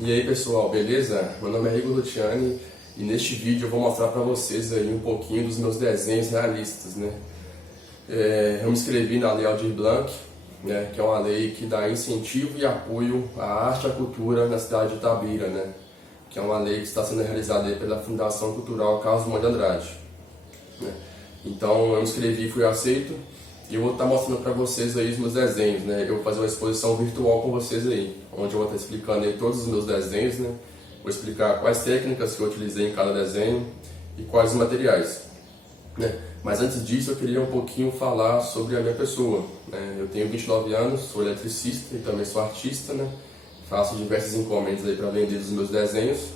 E aí pessoal, beleza? Meu nome é Igor Luciani e neste vídeo eu vou mostrar para vocês aí um pouquinho dos meus desenhos realistas, né? Eu me inscrevi na Lei Aldir Blanc, né, que é uma lei que dá incentivo e apoio à arte e à cultura na cidade de Itabira, né? Que é uma lei que está sendo realizada aí pela Fundação Cultural Carlos Drummond de Andrade, né? Então eu me inscrevi, fui aceito. E eu vou estar mostrando para vocês aí os meus desenhos, né? Eu vou fazer uma exposição virtual com vocês aí, onde eu vou estar explicando aí todos os meus desenhos, né? Vou explicar quais técnicas que eu utilizei em cada desenho e quais os materiais, né? Mas antes disso eu queria um pouquinho falar sobre a minha pessoa, né? Eu tenho 29 anos, sou eletricista e também sou artista, né? Faço diversas encomendas aí para vender os meus desenhos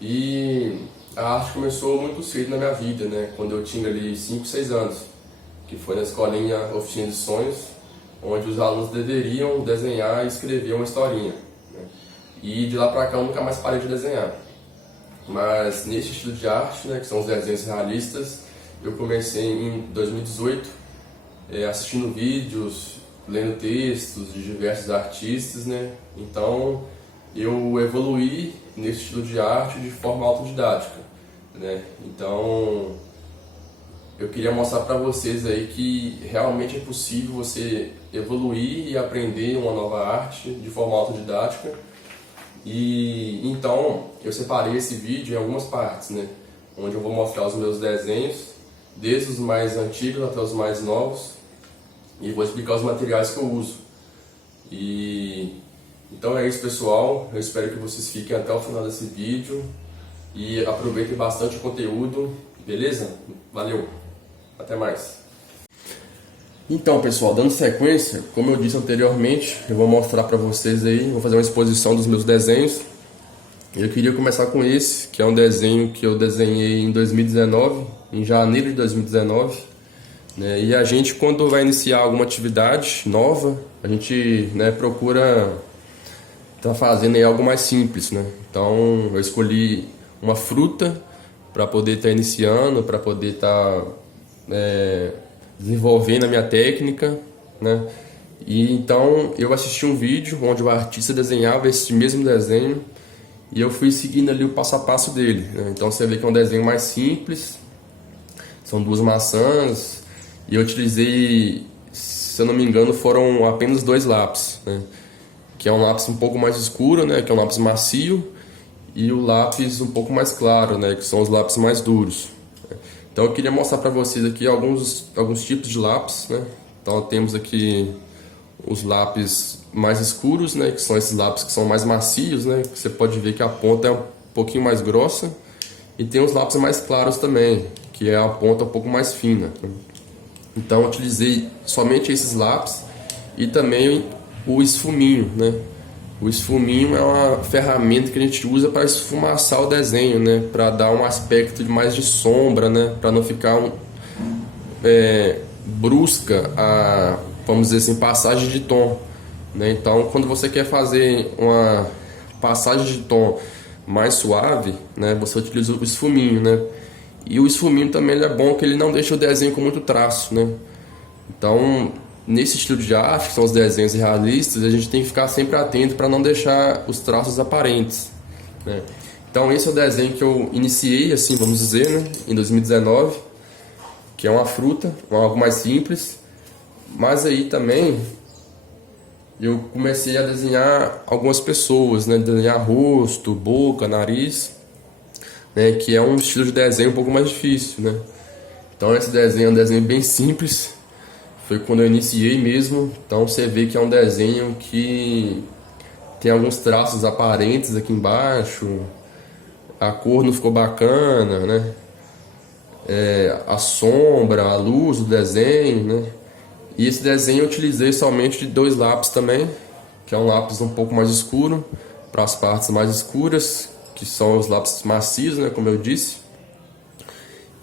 e a arte começou muito cedo na minha vida, né? Quando eu tinha ali 5, 6 anos. Que foi na escolinha Oficina de Sonhos, onde os alunos deveriam desenhar e escrever uma historinha, né? E de lá pra cá eu nunca mais parei de desenhar. Mas nesse estilo de arte, né, que são os desenhos realistas, eu comecei em 2018, assistindo vídeos, lendo textos de diversos artistas, né? Então eu evoluí nesse estilo de arte de forma autodidática, né? Então eu queria mostrar para vocês aí que realmente é possível você evoluir e aprender uma nova arte de forma autodidática. E então eu separei esse vídeo em algumas partes, né? Onde eu vou mostrar os meus desenhos, desde os mais antigos até os mais novos, e vou explicar os materiais que eu uso. E então é isso, pessoal. Eu espero que vocês fiquem até o final desse vídeo e aproveitem bastante o conteúdo, beleza? Valeu! Até mais. Então, pessoal, dando sequência, como eu disse anteriormente, eu vou mostrar para vocês aí, vou fazer uma exposição dos meus desenhos. Eu queria começar com esse, que é um desenho que eu desenhei em 2019, em janeiro de 2019, né? E a gente, quando vai iniciar alguma atividade nova, a gente, né, procura estar fazendo aí algo mais simples, né? Então, eu escolhi uma fruta para poder estar iniciando, para poder estar desenvolvendo a minha técnica, né? E então eu assisti um vídeo onde o artista desenhava esse mesmo desenho e eu fui seguindo ali o passo a passo dele, né? Então você vê que é um desenho mais simples, são duas maçãs e eu utilizei, se eu não me engano, foram apenas 2 lápis, né? Que é um lápis um pouco mais escuro, né? Que é um lápis macio, e o lápis um pouco mais claro, né? Que são os lápis mais duros. Então eu queria mostrar para vocês aqui alguns tipos de lápis, né? Então temos aqui os lápis mais escuros, né? Que são esses lápis que são mais macios, né? Você pode ver que a ponta é um pouquinho mais grossa. E tem os lápis mais claros também, que é a ponta um pouco mais fina. Então eu utilizei somente esses lápis e também o esfuminho, né? O esfuminho é uma ferramenta que a gente usa para esfumaçar o desenho, né? Para dar um aspecto mais de sombra, né? Para não ficar brusca a, vamos dizer assim, passagem de tom, né? Então, quando você quer fazer uma passagem de tom mais suave, né? Você utiliza o esfuminho, né? E o esfuminho também ele é bom que ele não deixa o desenho com muito traço, né? Então, nesse estilo de arte, que são os desenhos realistas, a gente tem que ficar sempre atento para não deixar os traços aparentes, né? Então esse é o desenho que eu iniciei, assim, vamos dizer, né, em 2019, que é uma fruta, algo mais simples. Mas aí também eu comecei a desenhar algumas pessoas, né, desenhar rosto, boca, nariz, né, que é um estilo de desenho um pouco mais difícil, né? Então esse desenho é um desenho bem simples. Foi quando eu iniciei mesmo, então você vê que é um desenho que tem alguns traços aparentes aqui embaixo, a cor não ficou bacana, né? A sombra, a luz do desenho, né? E esse desenho eu utilizei somente de 2 lápis também, que é um lápis um pouco mais escuro, para as partes mais escuras, que são os lápis macios, né, como eu disse,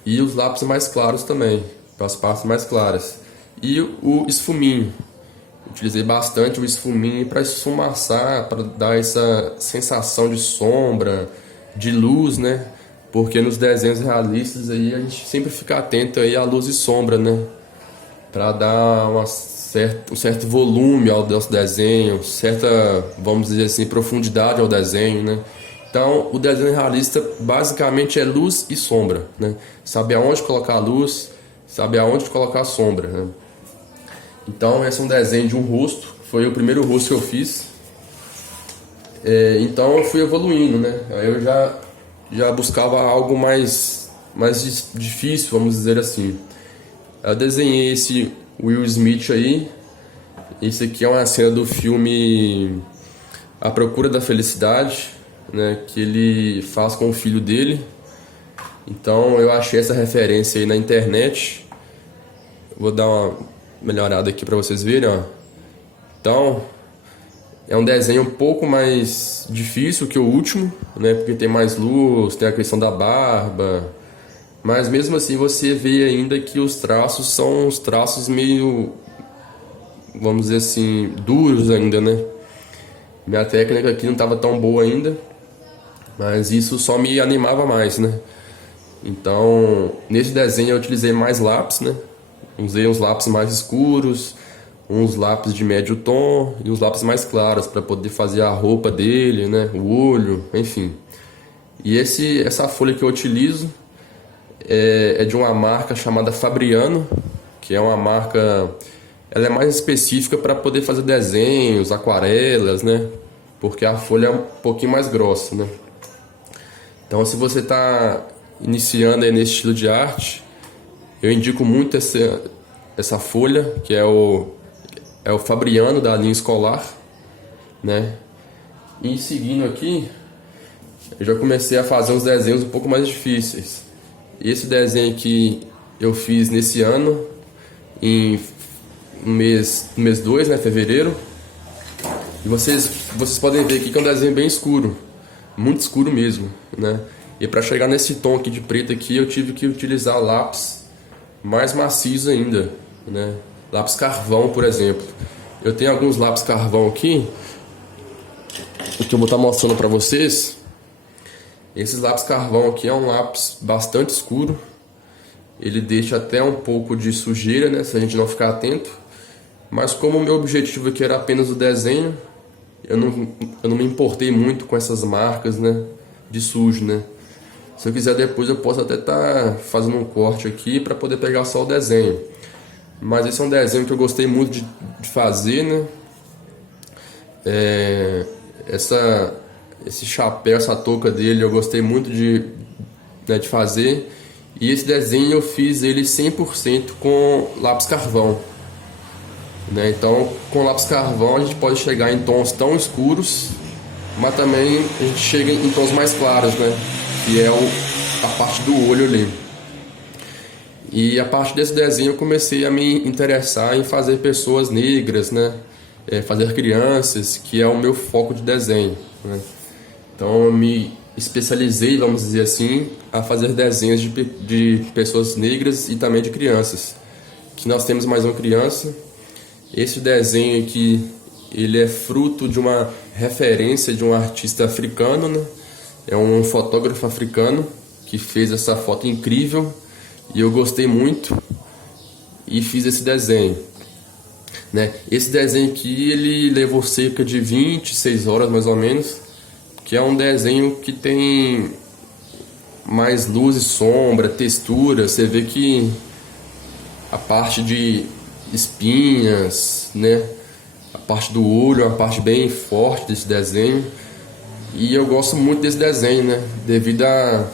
e os lápis mais claros também, para as partes mais claras. E o esfuminho, utilizei bastante o esfuminho para esfumaçar, para dar essa sensação de sombra, de luz, né? Porque nos desenhos realistas aí a gente sempre fica atento aí à luz e sombra, né? para dar um certo volume ao nosso desenho, certa, vamos dizer assim, profundidade ao desenho, né? Então, o desenho realista basicamente é luz e sombra, né? Saber aonde colocar a luz, saber aonde colocar a sombra, né? Então, esse é um desenho de um rosto, foi o primeiro rosto que eu fiz. Então, eu fui evoluindo, né? Aí eu já buscava algo mais difícil, vamos dizer assim. Eu desenhei esse Will Smith aí. Esse aqui é uma cena do filme A Procura da Felicidade, né, que ele faz com o filho dele. Então eu achei essa referência aí na internet. Vou dar uma melhorada aqui para vocês verem, ó. Então é um desenho um pouco mais difícil que o último, né, porque tem mais luz, tem a questão da barba. Mas mesmo assim você vê ainda que os traços são uns traços meio, vamos dizer assim, duros ainda, né? Minha técnica aqui não estava tão boa ainda, mas isso só me animava mais, né? Então, nesse desenho eu utilizei mais lápis, né? Usei uns lápis mais escuros, uns lápis de médio tom e uns lápis mais claros para poder fazer a roupa dele, né? O olho, enfim. E essa folha que eu utilizo é de uma marca chamada Fabriano, que é uma marca, ela é mais específica para poder fazer desenhos, aquarelas, né? Porque a folha é um pouquinho mais grossa, né? Então, se você está iniciando aí nesse estilo de arte, eu indico muito essa folha, que é o Fabriano da linha escolar, né? E seguindo aqui, eu já comecei a fazer uns desenhos um pouco mais difíceis. Esse desenho aqui eu fiz nesse ano, no mês 2, né, fevereiro. E vocês podem ver aqui que é um desenho bem escuro, muito escuro mesmo, né? E para chegar nesse tom aqui de preto aqui, eu tive que utilizar lápis mais macios ainda, né? Lápis carvão, por exemplo. Eu tenho alguns lápis carvão aqui, que eu vou estar mostrando para vocês. Esses lápis carvão aqui é um lápis bastante escuro. Ele deixa até um pouco de sujeira, né, se a gente não ficar atento. Mas como o meu objetivo aqui era apenas o desenho, eu não me importei muito com essas marcas, né, de sujo, né. Se eu quiser depois eu posso até estar fazendo um corte aqui para poder pegar só o desenho. Mas esse é um desenho que eu gostei muito de fazer, né. Esse chapéu, essa touca dele, eu gostei muito de fazer. E esse desenho eu fiz ele 100% com lápis carvão, né? Então, com lápis carvão a gente pode chegar em tons tão escuros, mas também a gente chega em tons mais claros, né? Que é a parte do olho ali. E a partir desse desenho eu comecei a me interessar em fazer pessoas negras, né? Fazer crianças, que é o meu foco de desenho, né? Então eu me especializei, vamos dizer assim, a fazer desenhos de pessoas negras e também de crianças. Aqui nós temos mais uma criança. Esse desenho aqui, ele é fruto de uma referência de um artista africano, né? É um fotógrafo africano que fez essa foto incrível e eu gostei muito e fiz esse desenho, né? Esse desenho aqui, ele levou cerca de 26 horas mais ou menos, que é um desenho que tem mais luz e sombra, textura. Você vê que a parte de espinhas, né, a parte do olho é uma parte bem forte desse desenho. E eu gosto muito desse desenho, né, devido a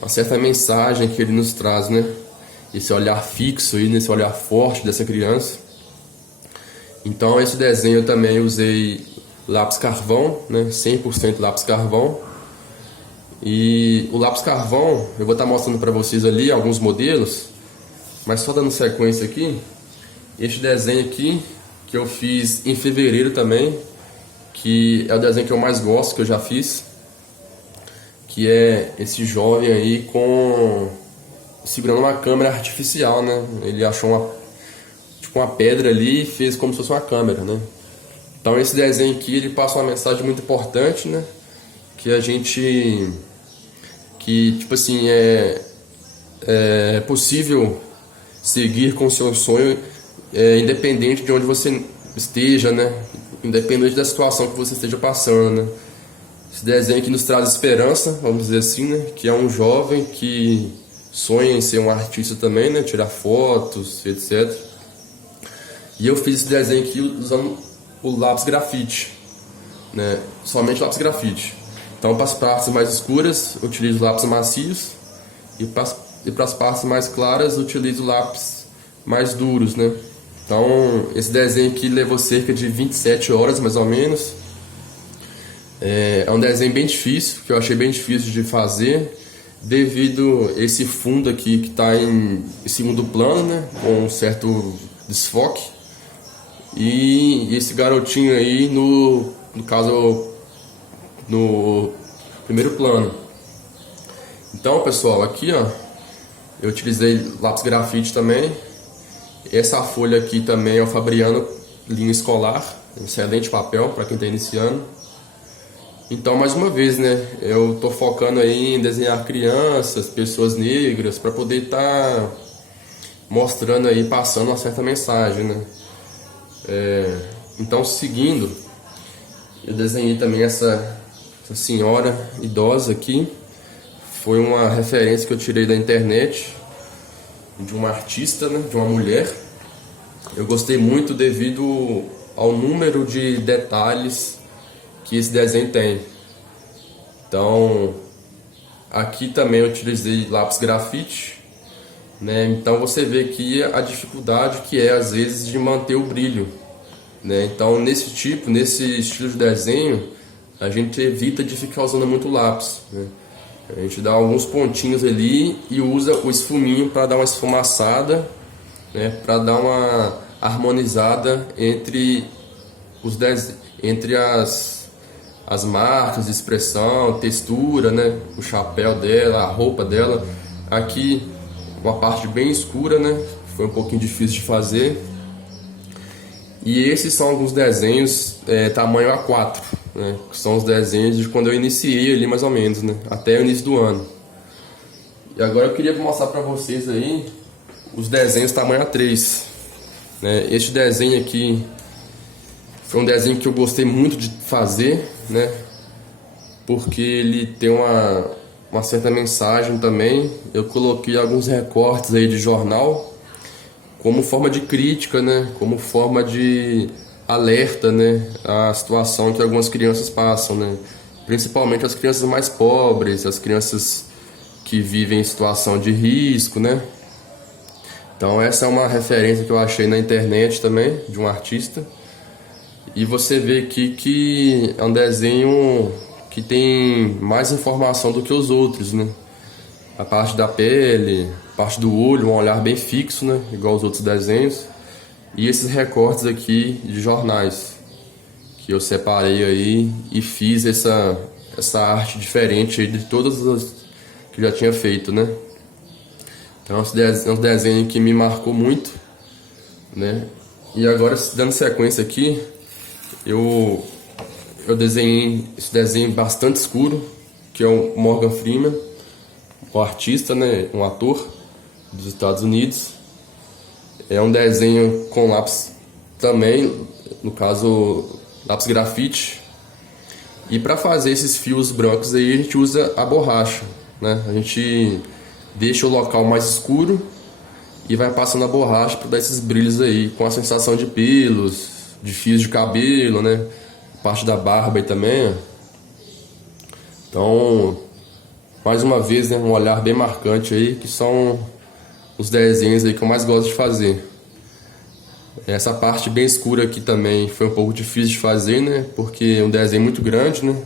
uma certa mensagem que ele nos traz, né, esse olhar fixo aí, nesse olhar forte dessa criança. Então esse desenho eu também usei lápis carvão, né? 100% lápis carvão. E o lápis carvão, eu vou estar mostrando para vocês ali alguns modelos, mas só dando sequência aqui, este desenho aqui, que eu fiz em fevereiro também, que é o desenho que eu mais gosto, que eu já fiz, que é esse jovem aí segurando uma câmera artificial, né? Ele achou uma pedra ali e fez como se fosse uma câmera, né? Então esse desenho aqui, ele passa uma mensagem muito importante, né? Que tipo assim, é possível seguir com o seu sonho, independente de onde você esteja, né? Independente da situação que você esteja passando, né? Esse desenho aqui nos traz esperança, vamos dizer assim, né? Que é um jovem que sonha em ser um artista também, né? Tirar fotos, etc. E eu fiz esse desenho aqui usando o lápis grafite, né? Somente lápis grafite. Então, para as partes mais escuras, eu utilizo lápis macios, e para as partes mais claras, eu utilizo lápis mais duros, né? Então, esse desenho aqui levou cerca de 27 horas, mais ou menos. É um desenho bem difícil, que eu achei bem difícil de fazer, devido a esse fundo aqui que está em segundo plano, né? Com um certo desfoque. E esse garotinho aí, no caso, no primeiro plano. Então, pessoal, aqui ó, eu utilizei lápis grafite também. Essa folha aqui também é o Fabriano linha escolar, excelente papel para quem está iniciando. Então, mais uma vez, né, eu tô focando aí em desenhar crianças, pessoas negras, para poder estar mostrando aí, passando uma certa mensagem, né. Então, seguindo, eu desenhei também essa senhora idosa aqui. Foi uma referência que eu tirei da internet, de uma artista, né, de uma mulher. Eu gostei muito devido ao número de detalhes que esse desenho tem. Então, aqui também eu utilizei lápis grafite, né? Então você vê aqui a dificuldade que é às vezes de manter o brilho, né? Então nesse estilo de desenho, a gente evita de ficar usando muito lápis, né? A gente dá alguns pontinhos ali e usa o esfuminho para dar uma esfumaçada, né? Para dar uma harmonizada entre as marcas de expressão, textura, né? O chapéu dela, a roupa dela. Aqui uma parte bem escura, né? Foi um pouquinho difícil de fazer. E esses são alguns desenhos tamanho A4, né? Que são os desenhos de quando eu iniciei ali mais ou menos, né? Até o início do ano. E agora eu queria mostrar para vocês aí os desenhos tamanho A3, né? Este desenho aqui foi um desenho que eu gostei muito de fazer, né? Porque ele tem uma certa mensagem também. Eu coloquei alguns recortes aí de jornal como forma de crítica, né? Como forma de alerta, né? A situação que algumas crianças passam, né? Principalmente as crianças mais pobres, as crianças que vivem em situação de risco, né? Então essa é uma referência que eu achei na internet também, de um artista. E você vê aqui que é um desenho que tem mais informação do que os outros, né? A parte da pele, a parte do olho, um olhar bem fixo, né? Igual os outros desenhos. E esses recortes aqui de jornais, que eu separei aí e fiz essa arte diferente aí de todas as que eu já tinha feito, né? Então é um desenho que me marcou muito, né? E agora, dando sequência aqui, eu desenhei esse desenho bastante escuro, que é o Morgan Freeman, um artista, né, um ator dos Estados Unidos. É um desenho com lápis também, no caso lápis grafite. E para fazer esses fios brancos aí a gente usa a borracha, né? A gente deixa o local mais escuro e vai passando a borracha para dar esses brilhos aí, com a sensação de pelos, de fios de cabelo, né? Parte da barba aí também. Então, mais uma vez, né, um olhar bem marcante aí, que são os desenhos aí que eu mais gosto de fazer. Essa parte bem escura aqui também foi um pouco difícil de fazer, né? Porque é um desenho muito grande, né?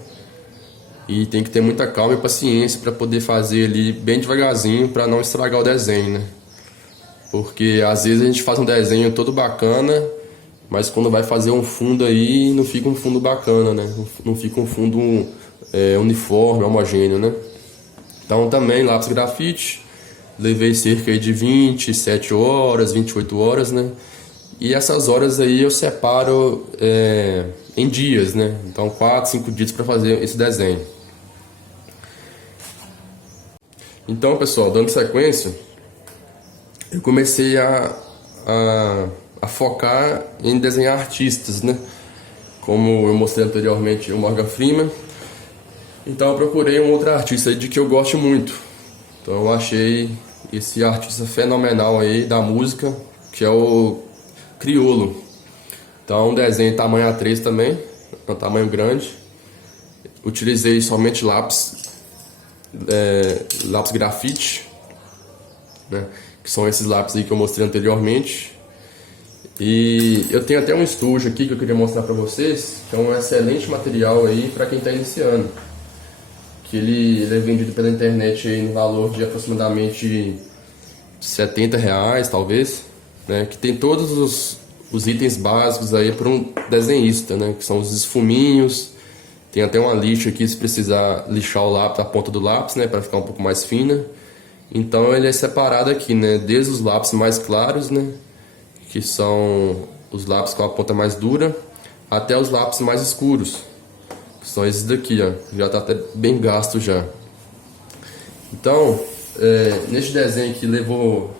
E tem que ter muita calma e paciência para poder fazer ali bem devagarzinho, para não estragar o desenho, né? Porque às vezes a gente faz um desenho todo bacana, mas quando vai fazer um fundo aí, não fica um fundo bacana, né? Não fica um fundo uniforme, homogêneo, né? Então também lápis grafite, levei cerca de 27 horas, 28 horas, né? E essas horas aí eu separo em dias, né? Então 4, 5 dias para fazer esse desenho. Então, pessoal, dando sequência, eu comecei a focar em desenhar artistas, né? Como eu mostrei anteriormente, o Morgan Freeman. Então eu procurei um outro artista aí de que eu gosto muito. Então eu achei esse artista fenomenal aí da música, que é o Criolo. Então um desenho tamanho A3 também, um tamanho grande. Utilizei somente lápis grafite, né? Que são esses lápis aí que eu mostrei anteriormente. E eu tenho até um estojo aqui que eu queria mostrar para vocês, que é um excelente material aí para quem está iniciando. Que ele é vendido pela internet aí no valor de aproximadamente R$ 70, talvez, né? Que tem todos os itens básicos aí para um desenhista, né? Que são os esfuminhos, tem até uma lixa aqui se precisar lixar o lápis, a ponta do lápis, né? Para ficar um pouco mais fina. Então ele é separado aqui, né? Desde os lápis mais claros, né? Que são os lápis com a ponta mais dura, até os lápis mais escuros. São esses daqui, ó. Já tá até bem gasto já. Então, neste desenho aqui levou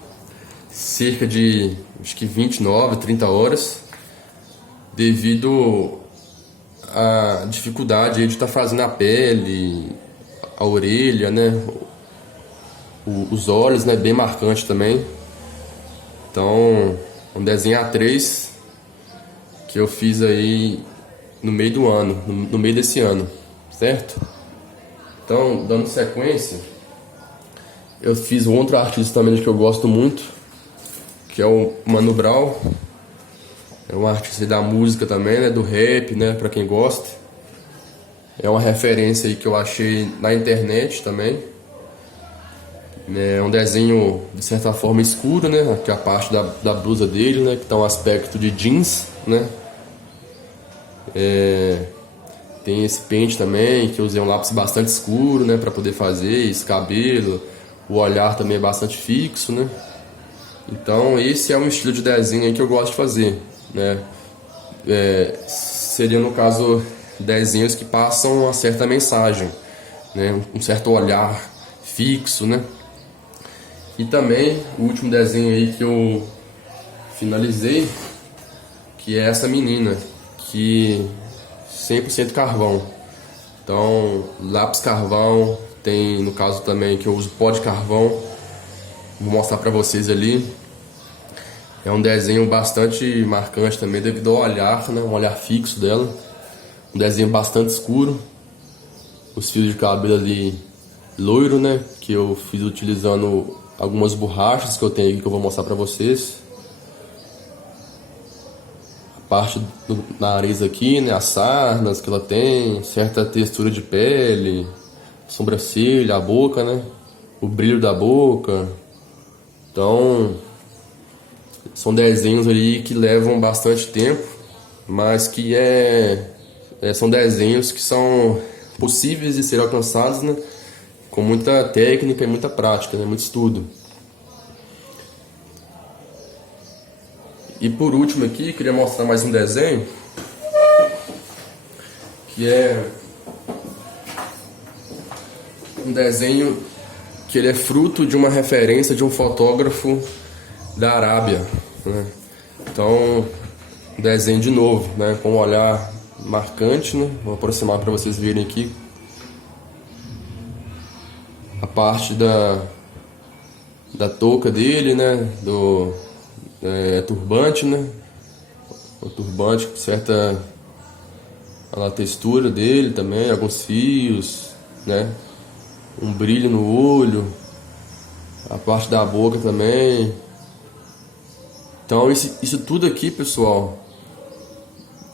cerca de, acho que 29, 30 horas, devido à dificuldade de estar fazendo a pele, a orelha, né? Os olhos, né? Bem marcante também. Então, um desenho A3 que eu fiz aí no meio do ano, no meio desse ano, certo? Então, dando sequência, eu fiz um outro artista também que eu gosto muito, que é o Mano Brown. É um artista da música também, né, do rap, né, pra quem gosta. É uma referência aí que eu achei na internet também. É um desenho, de certa forma, escuro, né, que é a parte da blusa dele, né, que tá um aspecto de jeans, né. Tem esse pente também, que eu usei um lápis bastante escuro, né, para poder fazer esse cabelo. O olhar também é bastante fixo, né. Então esse é um estilo de desenho aí que eu gosto de fazer, né. Seria, no caso, desenhos que passam uma certa mensagem, né, um certo olhar fixo, né. E também o último desenho aí que eu finalizei, que é essa menina, que 100% carvão. Então, lápis carvão, tem no caso também que eu uso pó de carvão. Vou mostrar pra vocês ali. É um desenho bastante marcante também devido ao olhar, né? Um olhar fixo dela. Um desenho bastante escuro. Os fios de cabelo ali loiro, né? Que eu fiz utilizando algumas borrachas que eu tenho aqui que eu vou mostrar pra vocês. Parte do nariz aqui, né, as sarnas que ela tem, certa textura de pele, sobrancelha, a boca, né, o brilho da boca. Então, são desenhos ali que levam bastante tempo, mas que são desenhos que são possíveis de ser alcançados, né, com muita técnica e muita prática, né, muito estudo. E por último aqui, queria mostrar mais um desenho, que é um desenho que ele é fruto de uma referência de um fotógrafo da Arábia, né? Então, um desenho de novo, né, com um olhar marcante, né? Vou aproximar para vocês verem aqui a parte da touca dele, né, do turbante, né? O turbante com certa a textura dele também, alguns fios, né? Um brilho no olho, a parte da boca também. Então isso tudo aqui, pessoal,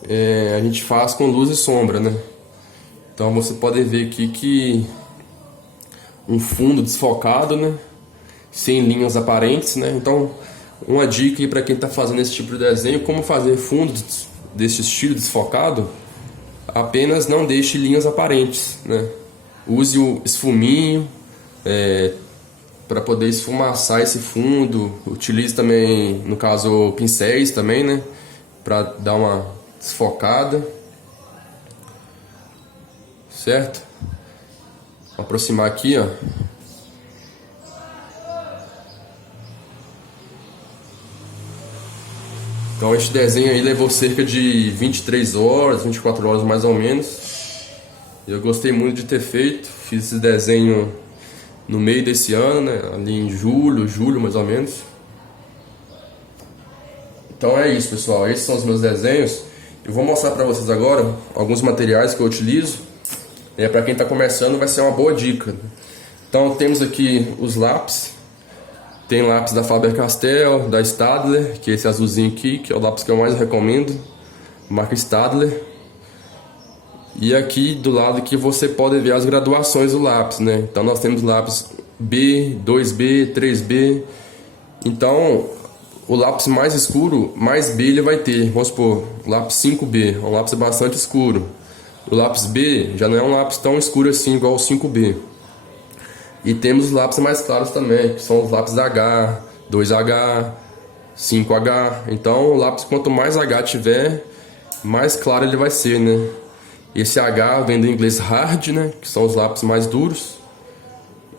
a gente faz com luz e sombra, né? Então você pode ver aqui que um fundo desfocado, né? Sem linhas aparentes, né? Então, uma dica aí para quem está fazendo esse tipo de desenho, como fazer fundos desse estilo desfocado, apenas não deixe linhas aparentes, né? Use o esfuminho para poder esfumaçar esse fundo. Utilize também, no caso, pincéis também, né? Para dar uma desfocada, certo? Vou aproximar aqui, ó. Então este desenho aí levou cerca de 23 horas, 24 horas mais ou menos. Eu gostei muito de ter feito, fiz esse desenho no meio desse ano, né? Ali em julho mais ou menos. Então é isso, pessoal, esses são os meus desenhos. Eu vou mostrar para vocês agora alguns materiais que eu utilizo. Para quem está começando vai ser uma boa dica. Então temos aqui os lápis. Tem lápis da Faber-Castell, da Staedtler, que é esse azulzinho aqui, que é o lápis que eu mais recomendo, marca Staedtler. E aqui do lado aqui você pode ver as graduações do lápis, né? Então nós temos lápis B, 2B, 3B. Então o lápis mais escuro, mais B ele vai ter. Vamos supor, o lápis 5B, um lápis bastante escuro. O lápis B já não é um lápis tão escuro assim igual o 5B. E temos os lápis mais claros também, que são os lápis H, 2H, 5H. Então o lápis quanto mais H tiver, mais claro ele vai ser, né? Esse H vem do inglês hard, né? Que são os lápis mais duros.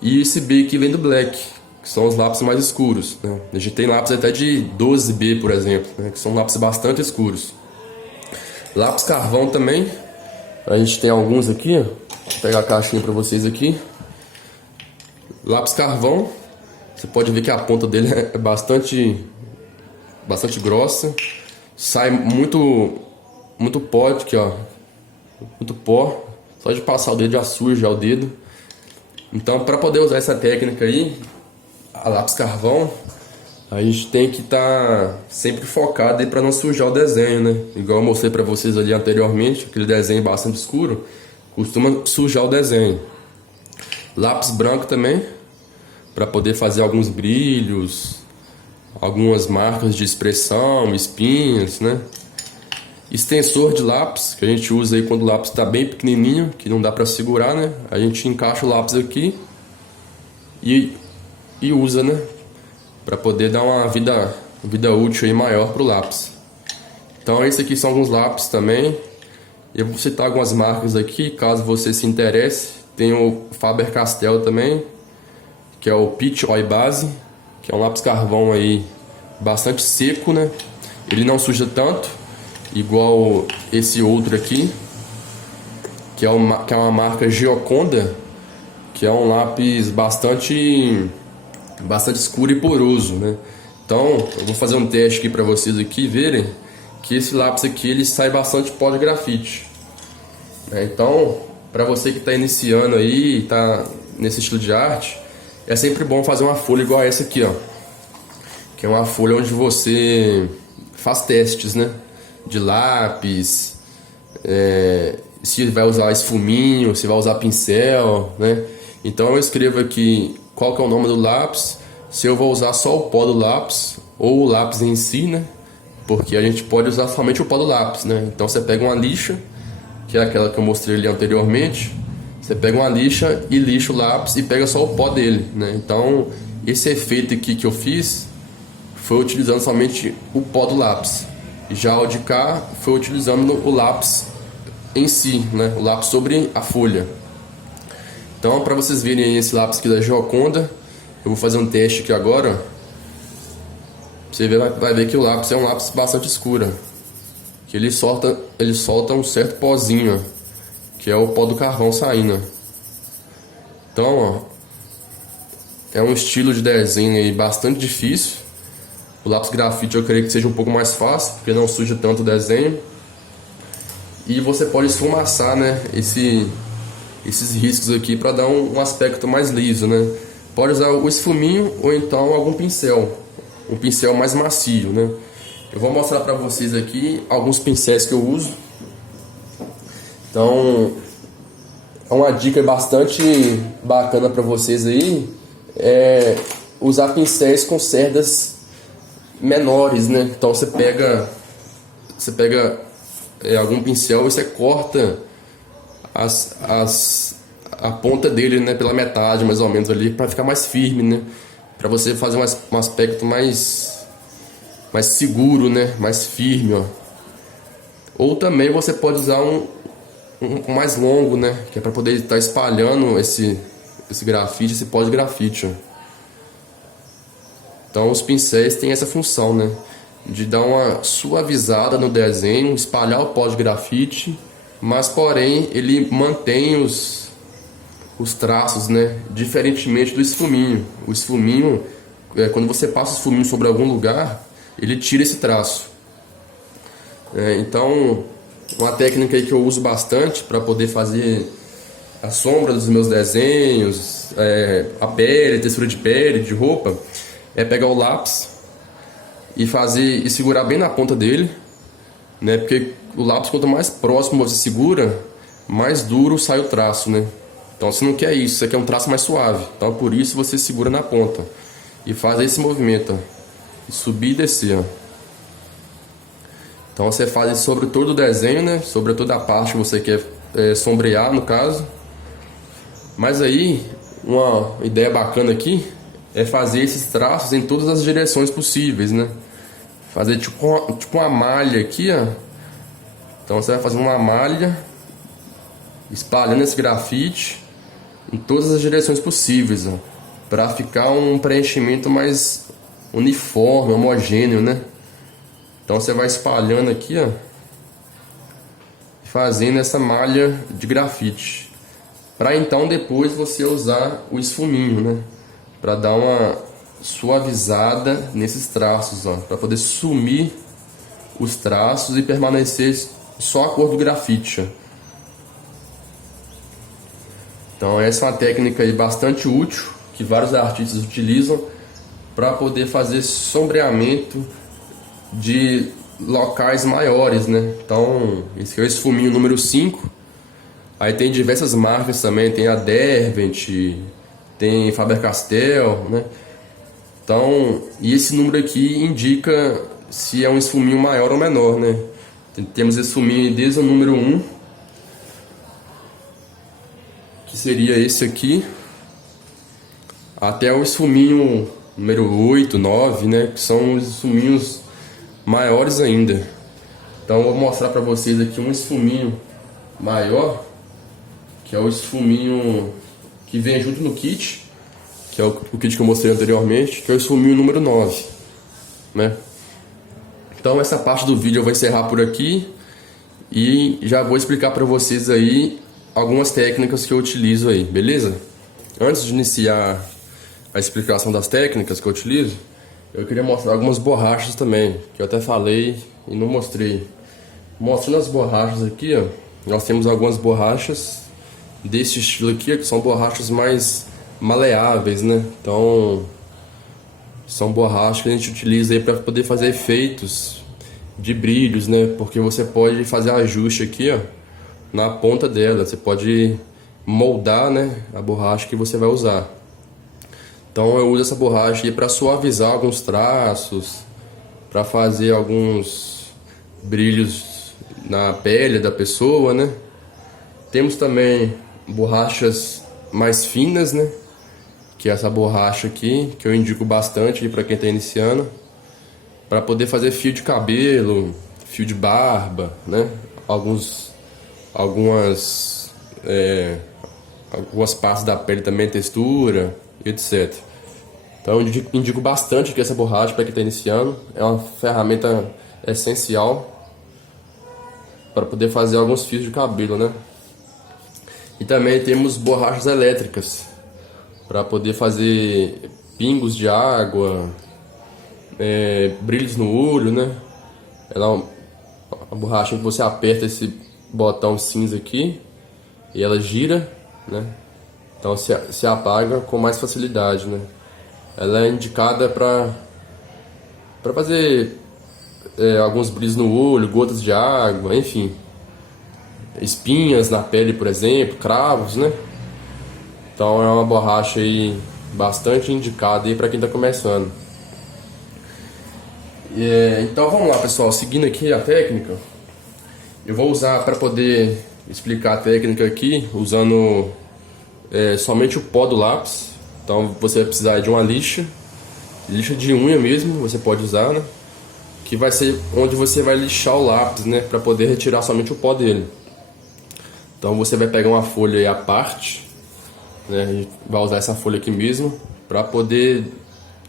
E esse B aqui vem do black, que são os lápis mais escuros, né? A gente tem lápis até de 12B, por exemplo, né? Que são lápis bastante escuros. Lápis carvão também. A gente tem alguns aqui, ó. Vou pegar a caixinha para vocês aqui. Lápis carvão, você pode ver que a ponta dele é bastante grossa. Sai muito pó aqui, ó. Muito pó. Só de passar o dedo já suja o dedo. Então, para poder usar essa técnica aí, a lápis carvão, a gente tem que estar sempre focado aí para não sujar o desenho, né? Igual eu mostrei para vocês ali anteriormente, aquele desenho bastante escuro costuma sujar o desenho. Lápis branco também, para poder fazer alguns brilhos, algumas marcas de expressão, espinhas, né? Extensor de lápis, que a gente usa aí quando o lápis está bem pequenininho, que não dá para segurar, né? A gente encaixa o lápis aqui e usa, né? Para poder dar uma vida útil aí maior para o lápis. Então esses aqui são alguns lápis também. Eu vou citar algumas marcas aqui, caso você se interesse. Tem o Faber-Castell também, que é o Peach Oil Base, que é um lápis carvão aí bastante seco, né? Ele não suja tanto, igual esse outro aqui, que é uma marca Gioconda, que é um lápis bastante escuro e poroso, né? Então eu vou fazer um teste aqui para vocês aqui verem que esse lápis aqui ele sai bastante pó de grafite, né? Então para você que está iniciando aí, está nesse estilo de arte, é sempre bom fazer uma folha igual essa aqui, ó, que é uma folha onde você faz testes, né? De lápis, se vai usar esfuminho, se vai usar pincel, né? Então eu escrevo aqui qual que é o nome do lápis, se eu vou usar só o pó do lápis ou o lápis em si, né? Porque a gente pode usar somente o pó do lápis, né? Então você pega uma lixa, que é aquela que eu mostrei ali anteriormente, você pega uma lixa e lixa o lápis e pega só o pó dele, né? Então esse efeito aqui que eu fiz foi utilizando somente o pó do lápis. Já o de cá foi utilizando o lápis em si, né? O lápis sobre a folha. Então, para vocês verem esse lápis aqui da Gioconda, eu vou fazer um teste aqui agora. Você vai ver que o lápis é um lápis bastante escuro, que ele solta um certo pozinho, que é o pó do carvão saindo. Então, ó, é um estilo de desenho aí bastante difícil. O lápis grafite eu creio que seja um pouco mais fácil, porque não suja tanto o desenho. E você pode esfumaçar, né, esses riscos aqui para dar um aspecto mais liso, né? Pode usar o esfuminho ou então algum pincel, um pincel mais macio, né? Eu vou mostrar para vocês aqui alguns pincéis que eu uso. Então, é uma dica bastante bacana para vocês aí, é usar pincéis com cerdas menores, né? Então você pega algum pincel e você corta a ponta dele, né, pela metade mais ou menos ali, para ficar mais firme, né? Para você fazer um aspecto mais seguro, né? Mais firme, ó. Ou também você pode usar um mais longo, né? Que é para poder estar espalhando esse grafite, esse pó de grafite, ó. Então os pincéis têm essa função, né? de dar uma suavizada no desenho, espalhar o pó de grafite, mas porém ele mantém os traços, né? Diferentemente do esfuminho. O esfuminho, quando você passa o esfuminho sobre algum lugar, ele tira esse traço. Então, uma técnica aí que eu uso bastante para poder fazer a sombra dos meus desenhos, a pele, textura de pele, de roupa, é pegar o lápis e segurar bem na ponta dele, né? Porque o lápis, quanto mais próximo você segura, mais duro sai o traço, né? Então você não quer isso, você quer um traço mais suave. Então por isso você segura na ponta e faz esse movimento, ó, e subir e descer, ó. Então você faz isso sobre todo o desenho, né? Sobre toda a parte que você quer sombrear, no caso. Mas aí, uma ideia bacana aqui é fazer esses traços em todas as direções possíveis, né? Fazer tipo uma malha aqui, ó. Então você vai fazer uma malha espalhando esse grafite em todas as direções possíveis, ó, para ficar um preenchimento mais uniforme, homogêneo, né? Então você vai espalhando aqui, ó, fazendo essa malha de grafite, para então depois você usar o esfuminho, né? Para dar uma suavizada nesses traços, ó, para poder sumir os traços e permanecer só a cor do grafite, ó. Então essa é uma técnica aí bastante útil que vários artistas utilizam para poder fazer sombreamento de locais maiores, né? Então esse é o esfuminho número 5. Aí tem diversas marcas também, tem a Derwent, tem Faber-Castell, né? Então, e esse número aqui indica se é um esfuminho maior ou menor, né? Temos esse esfuminho desde o número 1, que seria esse aqui, até o esfuminho número 8, 9, né? Que são os esfuminhos maiores ainda. Então eu vou mostrar para vocês aqui um esfuminho maior, que é o esfuminho que vem junto no kit, que é o kit que eu mostrei anteriormente, que é o esfuminho número 9, né? Então essa parte do vídeo eu vou encerrar por aqui e já vou explicar para vocês aí algumas técnicas que eu utilizo aí, beleza? Antes de iniciar a explicação das técnicas que eu utilizo, eu queria mostrar algumas borrachas também, que eu até falei e não mostrei. Mostrando as borrachas aqui, ó, nós temos algumas borrachas desse estilo aqui, que são borrachas mais maleáveis, né? Então são borrachas que a gente utiliza aí para poder fazer efeitos de brilhos, né? Porque você pode fazer ajuste aqui, ó, na ponta dela, você pode moldar, né, a borracha que você vai usar. Então eu uso essa borracha aí para suavizar alguns traços, para fazer alguns brilhos na pele da pessoa, né? Temos também borrachas mais finas, né? Que é essa borracha aqui, que eu indico bastante para quem está iniciando, para poder fazer fio de cabelo, fio de barba, né? Algumas partes da pele também, textura, etc. Então eu indico bastante que essa borracha para quem está iniciando é uma ferramenta essencial para poder fazer alguns fios de cabelo, né? E também temos borrachas elétricas para poder fazer pingos de água, brilhos no olho, né? Ela é uma borracha que você aperta esse botão cinza aqui e ela gira, né? Então se apaga com mais facilidade, né? Ela é indicada para fazer alguns brilhos no olho, gotas de água, enfim, espinhas na pele, por exemplo, cravos, né? Então é uma borracha aí bastante indicada aí para quem está começando. Então vamos lá, pessoal, seguindo aqui a técnica, eu vou usar para poder explicar a técnica aqui usando somente o pó do lápis. Então você vai precisar de uma lixa de unha mesmo, você pode usar, né? Que vai ser onde você vai lixar o lápis, né? Para poder retirar somente o pó dele. Então você vai pegar uma folha aí à parte, né? A gente vai usar essa folha aqui mesmo para poder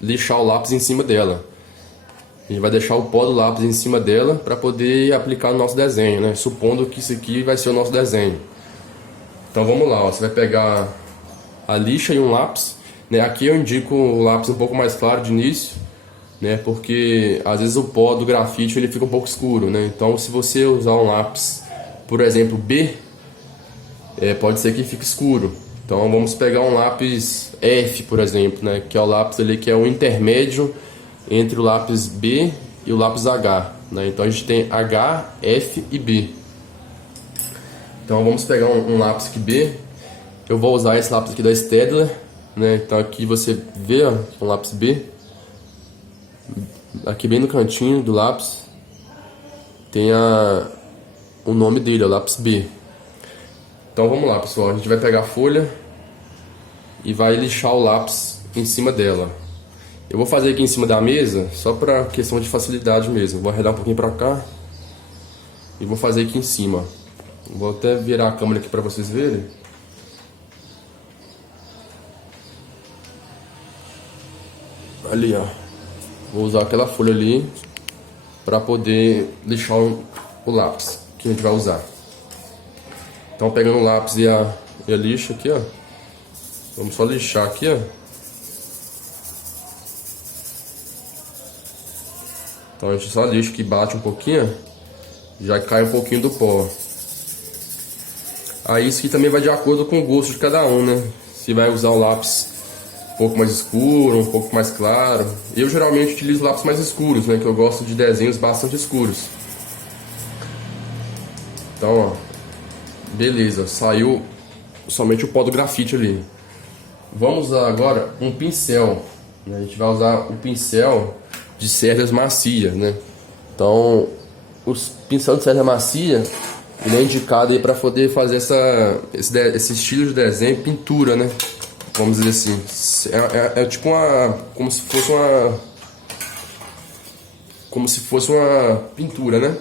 lixar o lápis em cima dela. A gente vai deixar o pó do lápis em cima dela para poder aplicar no nosso desenho, né? Supondo que isso aqui vai ser o nosso desenho. Então vamos lá, ó. Você vai pegar a lixa e um lápis, né? Aqui eu indico o lápis um pouco mais claro de início, né? Porque às vezes o pó do grafite ele fica um pouco escuro, né? Então se você usar um lápis, por exemplo, B, pode ser que fique escuro. Então vamos pegar um lápis F, por exemplo, né? Que é o lápis ali que é o intermédio entre o lápis B e o lápis H, né? Então a gente tem H, F e B. Então vamos pegar um lápis aqui B. Eu vou usar esse lápis aqui da Staedtler, né? Então aqui você vê, ó, um lápis B. Aqui bem no cantinho do lápis tem o nome dele, o lápis B. Então vamos lá, pessoal, a gente vai pegar a folha e vai lixar o lápis em cima dela. Eu vou fazer aqui em cima da mesa, só para questão de facilidade mesmo. Vou arredar um pouquinho para cá e vou fazer aqui em cima. Vou até virar a câmera aqui para vocês verem. Ali, ó. Vou usar aquela folha ali para poder lixar o lápis que a gente vai usar. Então pegando o lápis e a lixa aqui, ó. Vamos só lixar aqui, ó. Então a gente só lixa que bate um pouquinho, já cai um pouquinho do pó. Aí isso aqui também vai de acordo com o gosto de cada um, né? Se vai usar o lápis um pouco mais escuro, um pouco mais claro. Eu geralmente utilizo lápis mais escuros, né? Que eu gosto de desenhos bastante escuros. Então, ó, beleza, saiu somente o pó do grafite ali. Vamos usar agora um pincel, né? A gente vai usar o pincel de cerdas macia, né? Então, o pincel de cerda macia, ele é indicado aí para poder fazer esse estilo de desenho, pintura, né? Vamos dizer assim, é tipo como se fosse uma pintura, né?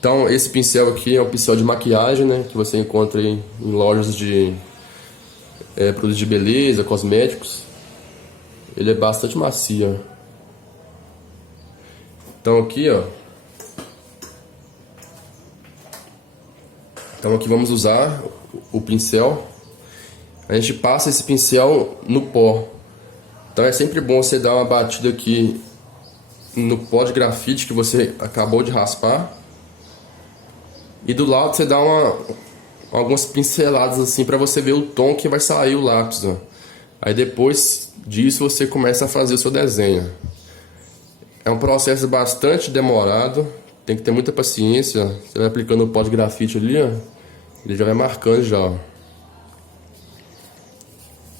Então esse pincel aqui é um pincel de maquiagem, né? Que você encontra em lojas de produtos de beleza, cosméticos. Ele é bastante macio. Então aqui, ó. Então aqui vamos usar o pincel. A gente passa esse pincel no pó. Então é sempre bom você dar uma batida aqui no pó de grafite que você acabou de raspar. E do lado você dá algumas pinceladas assim para você ver o tom que vai sair o lápis, ó. Aí depois disso você começa a fazer o seu desenho. É um processo bastante demorado, tem que ter muita paciência. Você vai aplicando o pó de grafite ali, ó, ele já vai marcando já, ó.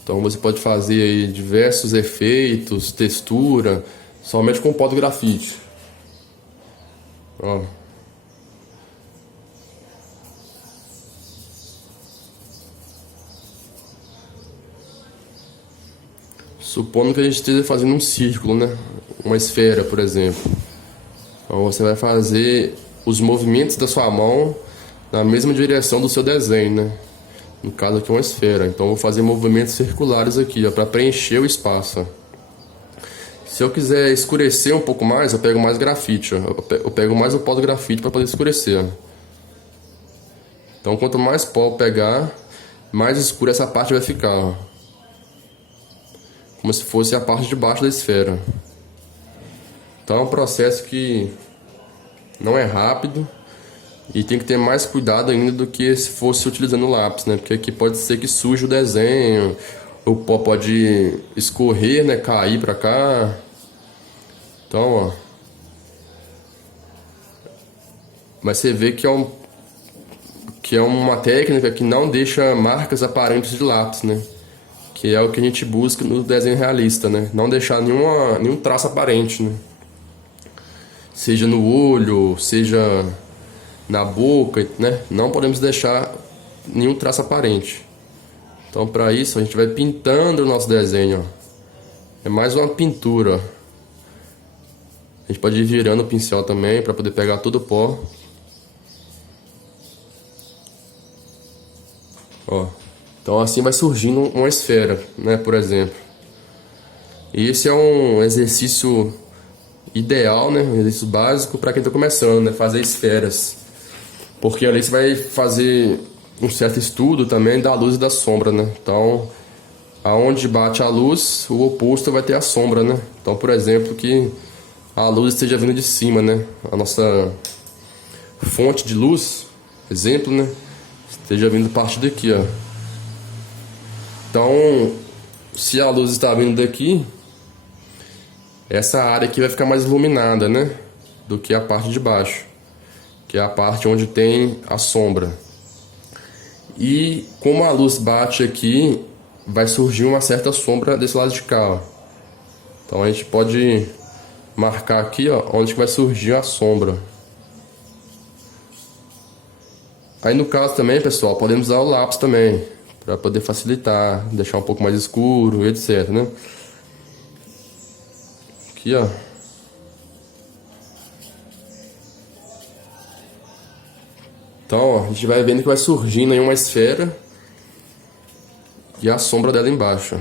Então você pode fazer aí diversos efeitos, textura, somente com o pó de grafite. Ó. Supondo que a gente esteja fazendo um círculo, né? Uma esfera, por exemplo. Então você vai fazer os movimentos da sua mão na mesma direção do seu desenho, né? No caso aqui é uma esfera, então eu vou fazer movimentos circulares aqui, para preencher o espaço. Ó. Se eu quiser escurecer um pouco mais, eu pego mais grafite, ó. Eu pego mais o pó do grafite para poder escurecer. Ó. Então quanto mais pó eu pegar, mais escura essa parte vai ficar. Ó. Como se fosse a parte de baixo da esfera. Então é um processo que não é rápido. E tem que ter mais cuidado ainda do que se fosse utilizando lápis, né? Porque aqui pode ser que suje o desenho, o pó pode escorrer, né? Cair pra cá. Então, ó. Mas você vê que é uma técnica que não deixa marcas aparentes de lápis, né? Que é o que a gente busca no desenho realista, né? Não deixar nenhum traço aparente, né? Seja no olho, seja na boca, né? Não podemos deixar nenhum traço aparente. Então, para isso, a gente vai pintando o nosso desenho. Ó. É mais uma pintura. Ó. A gente pode ir virando o pincel também para poder pegar todo o pó. Ó. Então, assim vai surgindo uma esfera, né? Por exemplo. E esse é um exercício ideal, né? Um exercício básico para quem está começando, né? Fazer esferas. Porque ali você vai fazer um certo estudo também da luz e da sombra, né? Então, aonde bate a luz, o oposto vai ter a sombra, né? Então, por exemplo, que a luz esteja vindo de cima, né? A nossa fonte de luz, exemplo, né? Esteja vindo a partir daqui, ó. Então, se a luz está vindo daqui, essa área aqui vai ficar mais iluminada, né? Do que a parte de baixo, que é a parte onde tem a sombra. E como a luz bate aqui, vai surgir uma certa sombra desse lado de cá, ó. Então a gente pode marcar aqui, ó, onde que vai surgir a sombra. Aí no caso também, pessoal, podemos usar o lápis também, para poder facilitar, deixar um pouco mais escuro, etc, né? Aqui, ó. Então, ó, a gente vai vendo que vai surgindo aí uma esfera e a sombra dela embaixo.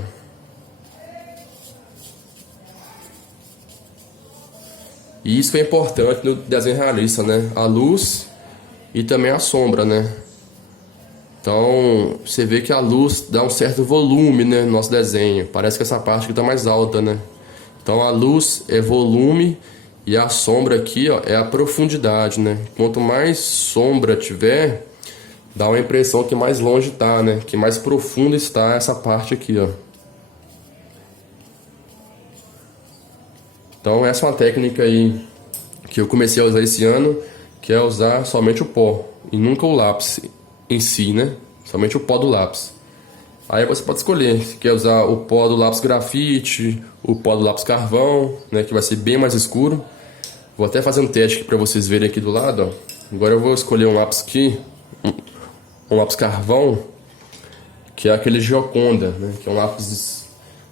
E isso que é importante no desenho realista, né? A luz e também a sombra, né? Então, você vê que a luz dá um certo volume, né, no nosso desenho. Parece que essa parte aqui tá mais alta, né? Então, a luz é volume e a sombra aqui, ó, é a profundidade, né? Quanto mais sombra tiver, dá uma impressão que mais longe tá, né? Que mais profunda está essa parte aqui, ó. Então, essa é uma técnica aí que eu comecei a usar esse ano, que é usar somente o pó e nunca o lápis em si, né? Somente o pó do lápis. Aí você pode escolher se quer usar o pó do lápis grafite, o pó do lápis carvão, né? Que vai ser bem mais escuro. Vou até fazer um teste aqui para vocês verem aqui do lado, ó. Agora eu vou escolher um lápis aqui, um lápis carvão, que é aquele Gioconda, né? Que é um lápis,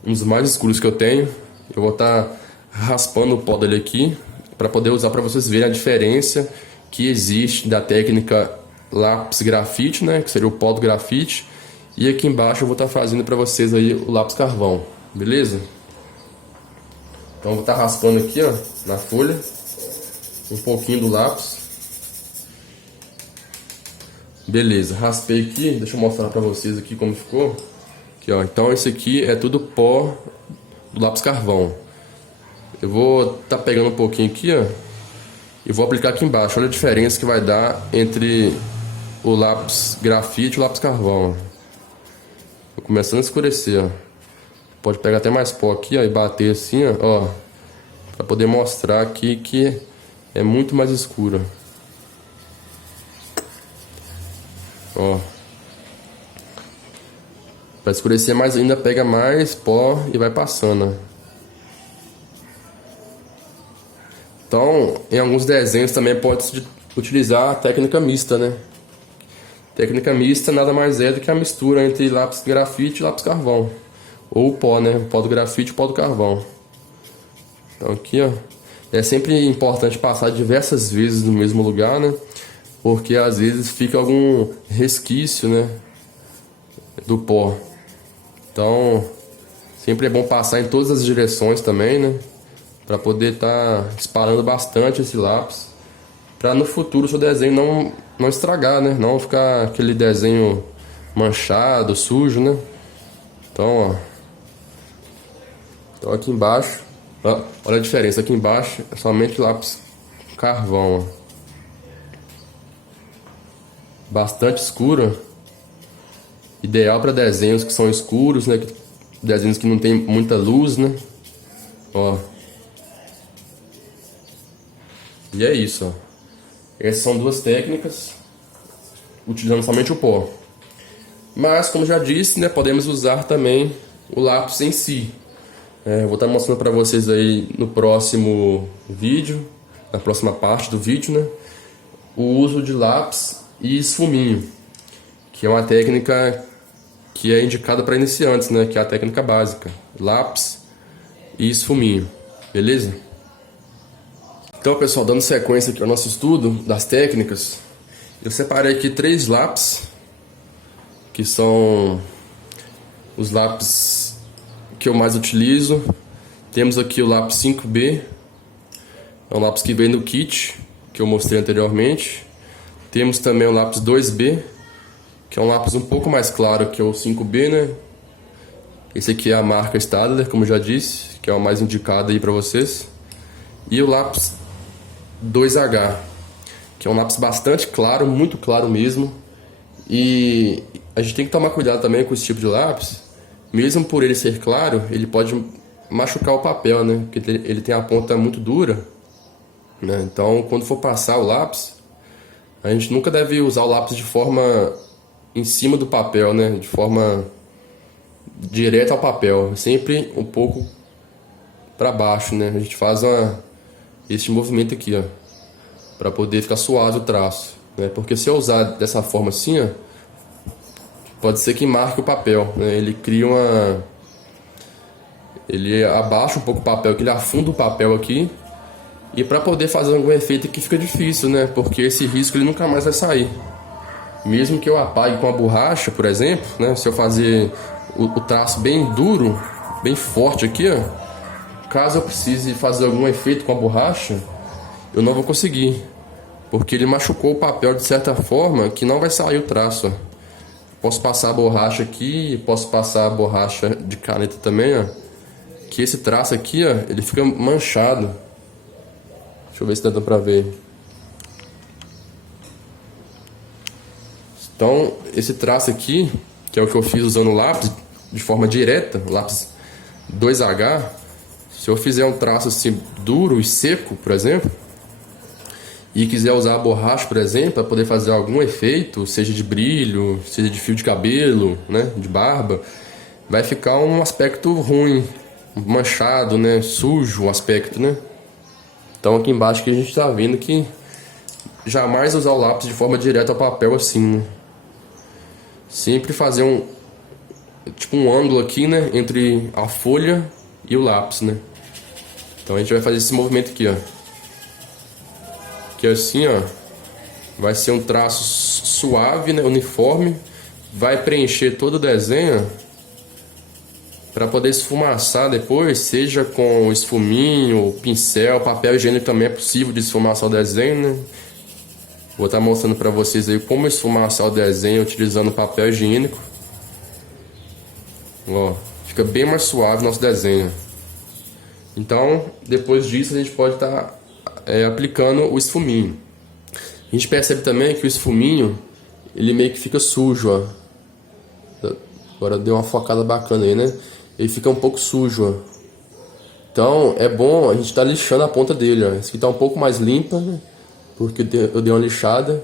um dos mais escuros que eu tenho. Eu vou estar raspando o pó dele aqui para poder usar para vocês verem a diferença que existe da técnica lápis grafite, né, que seria o pó do grafite, e aqui embaixo eu vou estar fazendo para vocês aí o lápis carvão, beleza? Então eu vou estar raspando aqui, ó, na folha um pouquinho do lápis. Beleza, raspei aqui, deixa eu mostrar para vocês aqui como ficou. Aqui, ó, então esse aqui é tudo pó do lápis carvão. Eu vou estar pegando um pouquinho aqui, ó, e vou aplicar aqui embaixo. Olha a diferença que vai dar entre o lápis grafite e o lápis carvão. Tô começando a escurecer, ó. Pode pegar até mais pó aqui, ó, e bater assim, ó, para poder mostrar aqui que é muito mais escuro. Ó. Para escurecer mais ainda, pega mais pó e vai passando, ó. Então, em alguns desenhos também pode utilizar a técnica mista, né? Técnica mista nada mais é do que a mistura entre lápis grafite e lápis carvão. Ou o pó, né? O pó do grafite e o pó do carvão. Então aqui, ó. É sempre importante passar diversas vezes no mesmo lugar, né? Porque às vezes fica algum resquício, né? Do pó. Então, sempre é bom passar em todas as direções também, né? Para poder estar disparando bastante esse lápis, para no futuro o seu desenho não estragar, né? Não ficar aquele desenho manchado, sujo, né? Então, ó. Então aqui embaixo, ó, olha a diferença, aqui embaixo é somente lápis carvão, ó. Bastante escuro, ideal para desenhos que são escuros, né? Desenhos que não tem muita luz, né? Ó. E é isso, ó. Essas são duas técnicas, utilizando somente o pó. Mas, como já disse, né, podemos usar também o lápis em si. Vou estar mostrando para vocês aí no próximo vídeo, na próxima parte do vídeo, né, o uso de lápis e esfuminho, que é uma técnica que é indicada para iniciantes, né, que é a técnica básica, lápis e esfuminho, beleza? Então, pessoal, dando sequência aqui ao nosso estudo das técnicas, eu separei aqui 3 lápis, que são os lápis que eu mais utilizo. Temos aqui o lápis 5B, É um lápis que vem no kit, que eu mostrei anteriormente. Temos também o lápis 2B, que é um lápis um pouco mais claro que o 5B, né? Esse aqui é a marca Staedtler, como eu já disse, que é o mais indicado aí para vocês. E o lápis 2H, que é um lápis bastante claro, muito claro mesmo. E a gente tem que tomar cuidado também com esse tipo de lápis. Mesmo por ele ser claro, ele pode machucar o papel, né? Porque ele tem a ponta muito dura, né? Então, quando for passar o lápis, a gente nunca deve usar o lápis de forma em cima do papel, né? De forma direta ao papel, sempre um pouco para baixo, né? A gente faz este movimento aqui, ó, para poder ficar suave o traço, né? Porque se eu usar dessa forma assim, ó, pode ser que marque o papel, né? Ele abaixa um pouco o papel, que ele afunda o papel aqui. E para poder fazer algum efeito aqui fica difícil, né? Porque esse risco ele nunca mais vai sair. Mesmo que eu apague com a borracha, por exemplo, né? Se eu fazer o traço bem duro, bem forte aqui, ó, caso eu precise fazer algum efeito com a borracha, eu não vou conseguir, porque ele machucou o papel de certa forma que não vai sair o traço, ó. Posso passar a borracha aqui, posso passar a borracha de caneta também, ó, que esse traço aqui, ó, ele fica manchado. Deixa eu ver se dá pra ver. Então, esse traço aqui, que é o que eu fiz usando o lápis de forma direta, o lápis 2H, se eu fizer um traço assim duro e seco, por exemplo, e quiser usar a borracha, por exemplo, para poder fazer algum efeito, seja de brilho, seja de fio de cabelo, né, de barba, vai ficar um aspecto ruim, manchado, né, sujo o aspecto, né? Então aqui embaixo que a gente está vendo que jamais usar o lápis de forma direta ao papel assim, né? Sempre fazer um ângulo aqui, né, entre a folha e o lápis, né? Então a gente vai fazer esse movimento aqui, ó. Que assim, ó, vai ser um traço suave, né, uniforme, vai preencher todo o desenho para poder esfumaçar depois, seja com esfuminho, pincel, papel higiênico também é possível de esfumaçar o desenho, né? Vou estar mostrando para vocês aí como esfumaçar o desenho utilizando papel higiênico. Ó, fica bem mais suave o nosso desenho. Então, depois disso a gente pode estar aplicando o esfuminho. A gente percebe também que o esfuminho, ele meio que fica sujo, ó. Agora deu uma focada bacana aí, né? Ele fica um pouco sujo, ó. Então é bom a gente estar lixando a ponta dele, ó. Esse aqui está um pouco mais limpa, né? Porque eu dei uma lixada.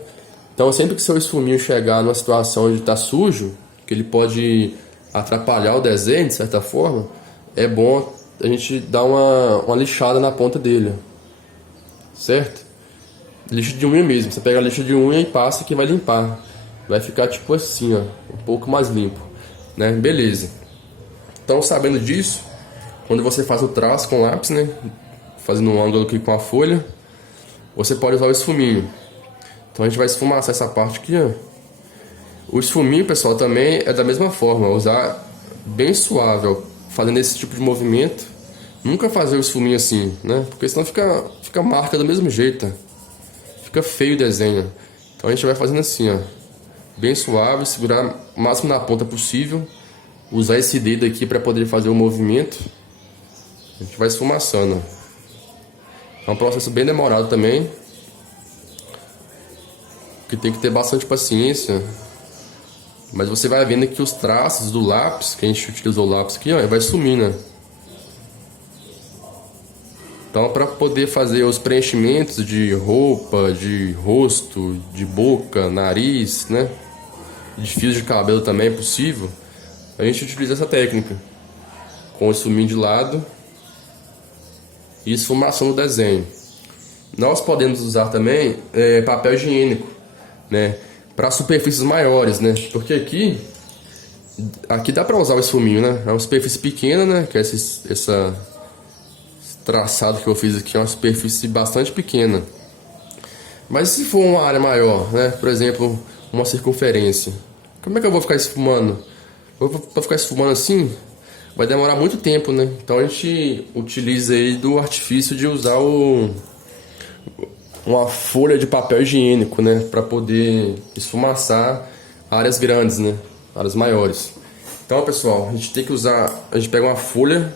Então sempre que seu esfuminho chegar numa situação onde está sujo, que ele pode atrapalhar o desenho de certa forma, é bom a gente dar uma lixada na ponta dele, certo? Lixa de unha mesmo, você pega a lixa de unha e passa que vai limpar. Vai ficar tipo assim, ó, um pouco mais limpo, né? Beleza. Então, sabendo disso, quando você faz o traço com lápis, né, fazendo um ângulo aqui com a folha, você pode usar o esfuminho. Então a gente vai esfumaçar essa parte aqui, ó. O esfuminho, pessoal, também é da mesma forma, usar bem suave, ó, fazendo esse tipo de movimento. Nunca fazer o esfuminho assim, né? Porque senão fica marca do mesmo jeito. Fica feio o desenho. Então a gente vai fazendo assim, ó. Bem suave, segurar o máximo na ponta possível. Usar esse dedo aqui para poder fazer o movimento. A gente vai esfumaçando. É um processo bem demorado também, que tem que ter bastante paciência. Mas você vai vendo que os traços do lápis, que a gente utilizou o lápis aqui, ó, vai sumindo, né? Então, para poder fazer os preenchimentos de roupa, de rosto, de boca, nariz, né, de fios de cabelo também é possível, a gente utiliza essa técnica com o esfuminho de lado e esfumação no desenho. Nós podemos usar também papel higiênico, né, para superfícies maiores, né, porque aqui dá para usar o esfuminho, né, é uma superfície pequena, né, que é esse traçado que eu fiz aqui, é uma superfície bastante pequena. Mas se for uma área maior, né, por exemplo, uma circunferência, como é que eu vou ficar esfumando? Para ficar esfumando assim, vai demorar muito tempo, né? Então a gente utiliza aí do artifício de usar o uma folha de papel higiênico, né, para poder esfumaçar áreas grandes, né, áreas maiores. Então, pessoal, a gente tem que usar, a gente pega uma folha,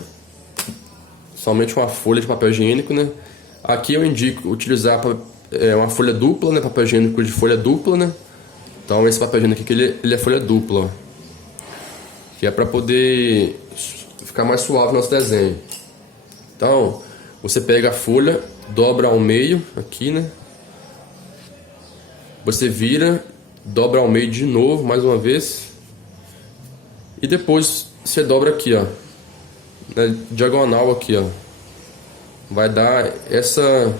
somente uma folha de papel higiênico, né. Aqui eu indico utilizar uma folha dupla, né, papel higiênico de folha dupla, né. Então esse papel higiênico aqui ele é folha dupla, ó, que é para poder ficar mais suave o nosso desenho. Então você pega a folha, dobra ao meio aqui, né? Você vira, dobra ao meio de novo, mais uma vez. E depois você dobra aqui, ó, na diagonal aqui, ó. Vai dar essa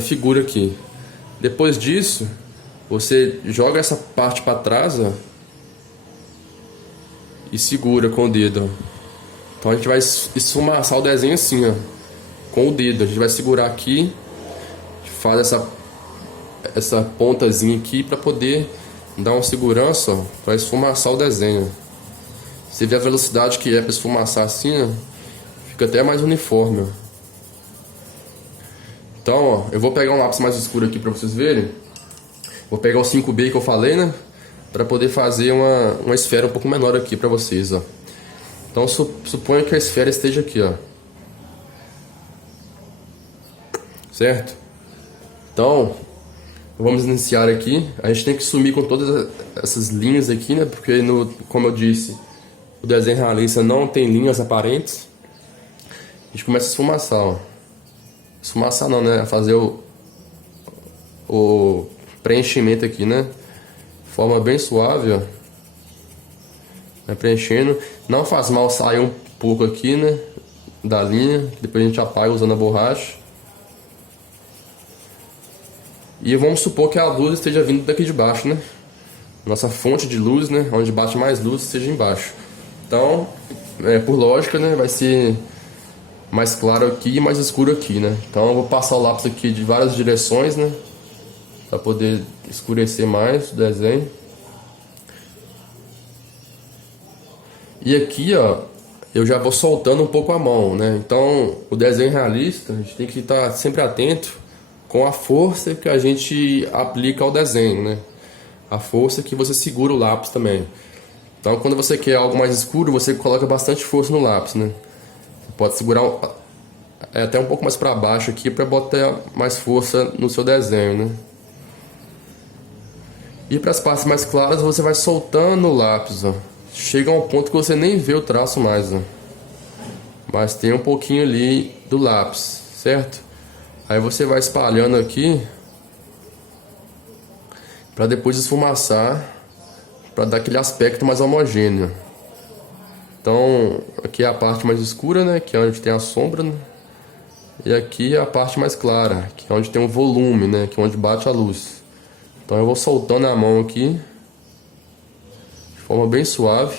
figura aqui. Depois disso, você joga essa parte para trás, ó, e segura com o dedo, ó. Então a gente vai esfumaçar o desenho assim, ó, com o dedo. A gente vai segurar aqui, faz essa pontazinha aqui para poder dar uma segurança, ó, para esfumaçar o desenho. Você vê a velocidade que é para esfumaçar assim, ó, fica até mais uniforme, ó. Então, ó, eu vou pegar um lápis mais escuro aqui para vocês verem. Vou pegar o 5B que eu falei, né, para poder fazer uma esfera um pouco menor aqui para vocês, ó. Então suponha que a esfera esteja aqui, ó. Certo? Então, vamos iniciar aqui. A gente tem que sumir com todas essas linhas aqui, né? Porque, como eu disse, o desenho realista não tem linhas aparentes. A gente começa a esfumaçar, ó. Esfumaçar não, né? Fazer o preenchimento aqui, né? De forma bem suave, ó. Vai preenchendo. Não faz mal sair um pouco aqui, né, da linha. Depois a gente apaga usando a borracha. E vamos supor que a luz esteja vindo daqui de baixo, né? Nossa fonte de luz, né, onde bate mais luz, esteja embaixo. Então, por lógica, né, vai ser mais claro aqui e mais escuro aqui, né? Então eu vou passar o lápis aqui de várias direções, né, para poder escurecer mais o desenho. E aqui, ó, eu já vou soltando um pouco a mão, né? Então, o desenho realista, a gente tem que estar sempre atento com a força que a gente aplica ao desenho, né? A força que você segura o lápis também. Então, quando você quer algo mais escuro, você coloca bastante força no lápis, né? Você pode segurar até um pouco mais para baixo aqui para botar mais força no seu desenho, né? E para as partes mais claras, você vai soltando o lápis, ó. Chega a um ponto que você nem vê o traço mais, ó. Mas tem um pouquinho ali do lápis, certo? Aí você vai espalhando aqui para depois esfumaçar, para dar aquele aspecto mais homogêneo. Então, aqui é a parte mais escura, né, que é onde tem a sombra, né? E aqui é a parte mais clara, que é onde tem o volume, né, que é onde bate a luz. Então eu vou soltando a mão aqui de forma bem suave.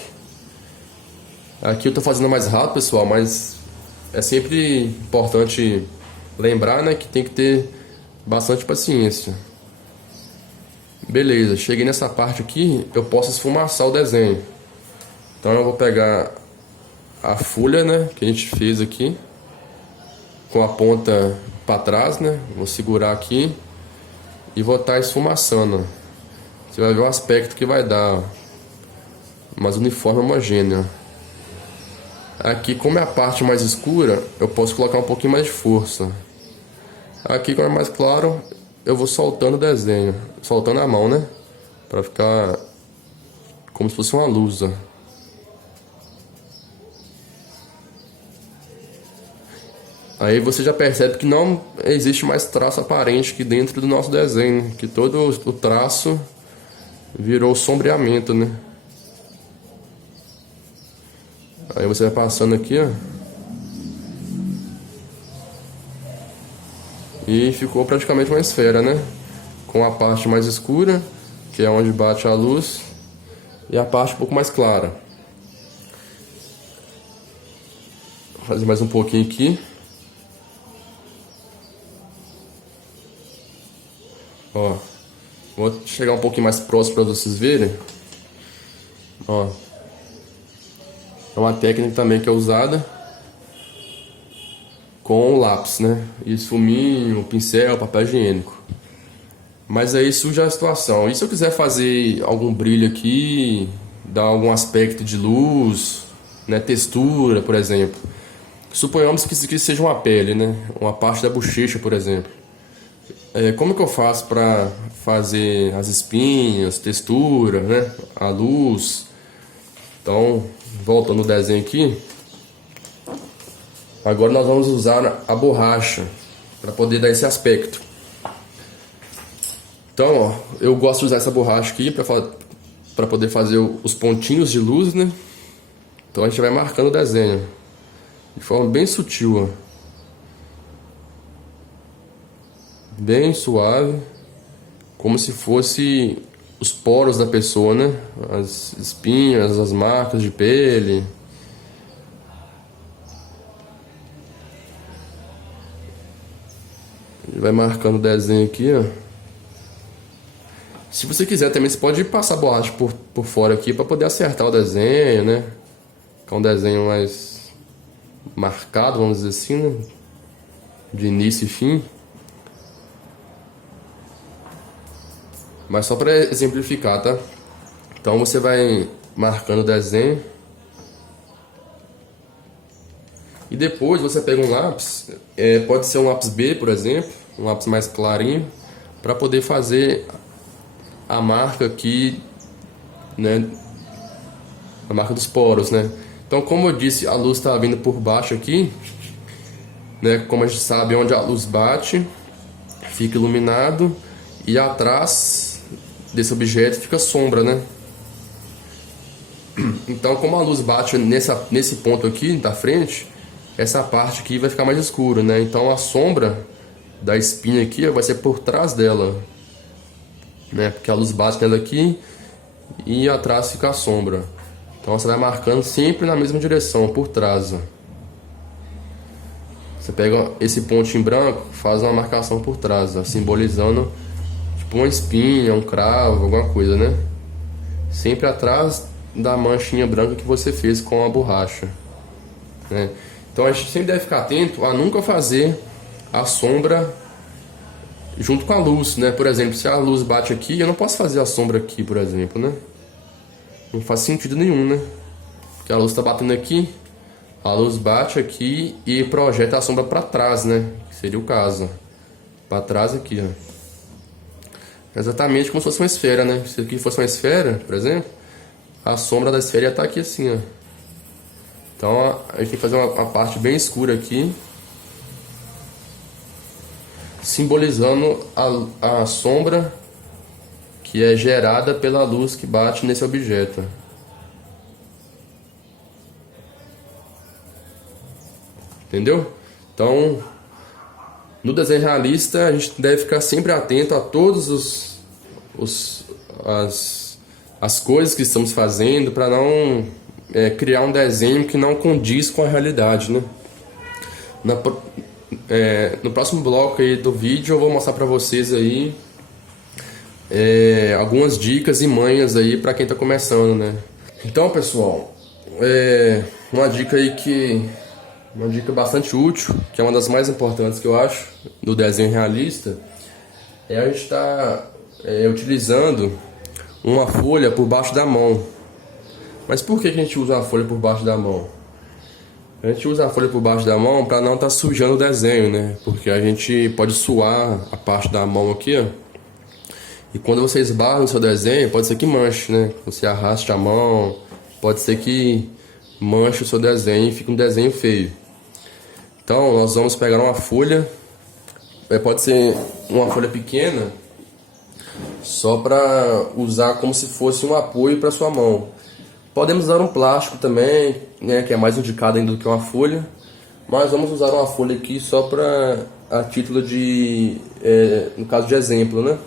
Aqui eu tô fazendo mais rápido, pessoal, mas é sempre importante lembrar, né, que tem que ter bastante paciência. Beleza, cheguei nessa parte aqui, eu posso esfumaçar o desenho. Então eu vou pegar a folha, né, que a gente fez aqui, com a ponta para trás, né, vou segurar aqui e vou estar esfumaçando. Você vai ver o aspecto que vai dar, ó, mais uniforme, homogêneo. Aqui, como é a parte mais escura, eu posso colocar um pouquinho mais de força. Aqui, como é mais claro, eu vou soltando o desenho, soltando a mão, né, para ficar como se fosse uma luz, ó. Aí você já percebe que não existe mais traço aparente aqui dentro do nosso desenho, que todo o traço virou sombreamento, né? Aí você vai passando aqui, ó. E ficou praticamente uma esfera, né? Com a parte mais escura, que é onde bate a luz, e a parte um pouco mais clara. Vou fazer mais um pouquinho aqui. Ó, vou chegar um pouquinho mais próximo para vocês verem. Ó, é uma técnica também que é usada com o lápis, né? Esfuminho, pincel, papel higiênico. Mas aí surge a situação. E se eu quiser fazer algum brilho aqui, dar algum aspecto de luz, né? Textura, por exemplo. Suponhamos que isso aqui seja uma pele, né? Uma parte da bochecha, por exemplo. Como que eu faço para fazer as espinhas, textura, né? A luz. Então, voltando no desenho aqui. Agora nós vamos usar a borracha para poder dar esse aspecto. Então, ó, eu gosto de usar essa borracha aqui para poder fazer os pontinhos de luz, né? Então a gente vai marcando o desenho de forma bem sutil, ó. Bem suave, como se fosse os poros da pessoa, né? As espinhas, as marcas de pele. Vai marcando o desenho aqui, ó. Se você quiser também, você pode passar a borracha por fora aqui para poder acertar o desenho, né? Ficar um desenho mais marcado, vamos dizer assim, né? De início e fim. Mas só para exemplificar, tá? Então você vai marcando o desenho. E depois você pega um lápis, pode ser um lápis B, por exemplo, um lápis mais clarinho, para poder fazer a marca aqui, né? A marca dos poros, né? Então, como eu disse, a luz está vindo por baixo aqui, né? Como a gente sabe, onde a luz bate, fica iluminado, e atrás desse objeto fica sombra, né? Então, como a luz bate nesse ponto aqui da frente, essa parte aqui vai ficar mais escura, né? Então a sombra da espinha aqui vai ser por trás dela, né? Porque a luz bate nela aqui e atrás fica a sombra. Então você vai marcando sempre na mesma direção, por trás, ó. Você pega esse pontinho branco, faz uma marcação por trás, ó, simbolizando tipo uma espinha, um cravo, alguma coisa, né? Sempre atrás da manchinha branca que você fez com a borracha, né? Então a gente sempre deve ficar atento a nunca fazer a sombra junto com a luz, né? Por exemplo, se a luz bate aqui, eu não posso fazer a sombra aqui, por exemplo, né? Não faz sentido nenhum, né? Porque a luz está batendo aqui, a luz bate aqui e projeta a sombra para trás, né? Que seria o caso. Para trás aqui, ó. Exatamente como se fosse uma esfera, né? Se aqui fosse uma esfera, por exemplo, a sombra da esfera ia estar aqui assim, ó. Então a gente tem que fazer uma parte bem escura aqui, simbolizando a sombra que é gerada pela luz que bate nesse objeto. Entendeu? Então, no desenho realista, a gente deve ficar sempre atento a todos as coisas que estamos fazendo, para não criar um desenho que não condiz com a realidade, né? No próximo bloco aí do vídeo eu vou mostrar para vocês aí algumas dicas e manhas aí para quem está começando, né? Então, pessoal, uma dica aí uma dica bastante útil, que é uma das mais importantes que eu acho do desenho realista, a gente estar utilizando uma folha por baixo da mão. Mas por que a gente usa a folha por baixo da mão? A gente usa a folha por baixo da mão para não estar sujando o desenho, né? Porque a gente pode suar a parte da mão aqui, ó. E quando você esbarra no seu desenho, pode ser que manche, né? Você arraste a mão, pode ser que manche o seu desenho e fique um desenho feio. Então nós vamos pegar uma folha, pode ser uma folha pequena, só para usar como se fosse um apoio para sua mão. Podemos usar um plástico também, né, que é mais indicado ainda do que uma folha, mas vamos usar uma folha aqui só para a título de, no caso de exemplo, né?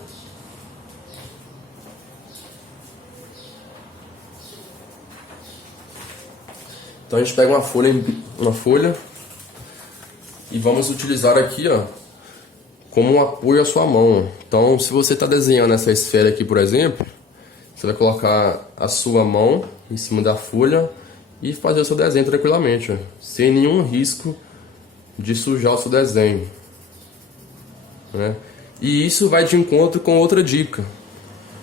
Então a gente pega uma folha e vamos utilizar aqui, ó, como um apoio à sua mão. Então, se você está desenhando essa esfera aqui, por exemplo, você vai colocar a sua mão em cima da folha e fazer o seu desenho tranquilamente, ó, sem nenhum risco de sujar o seu desenho, né? E isso vai de encontro com outra dica,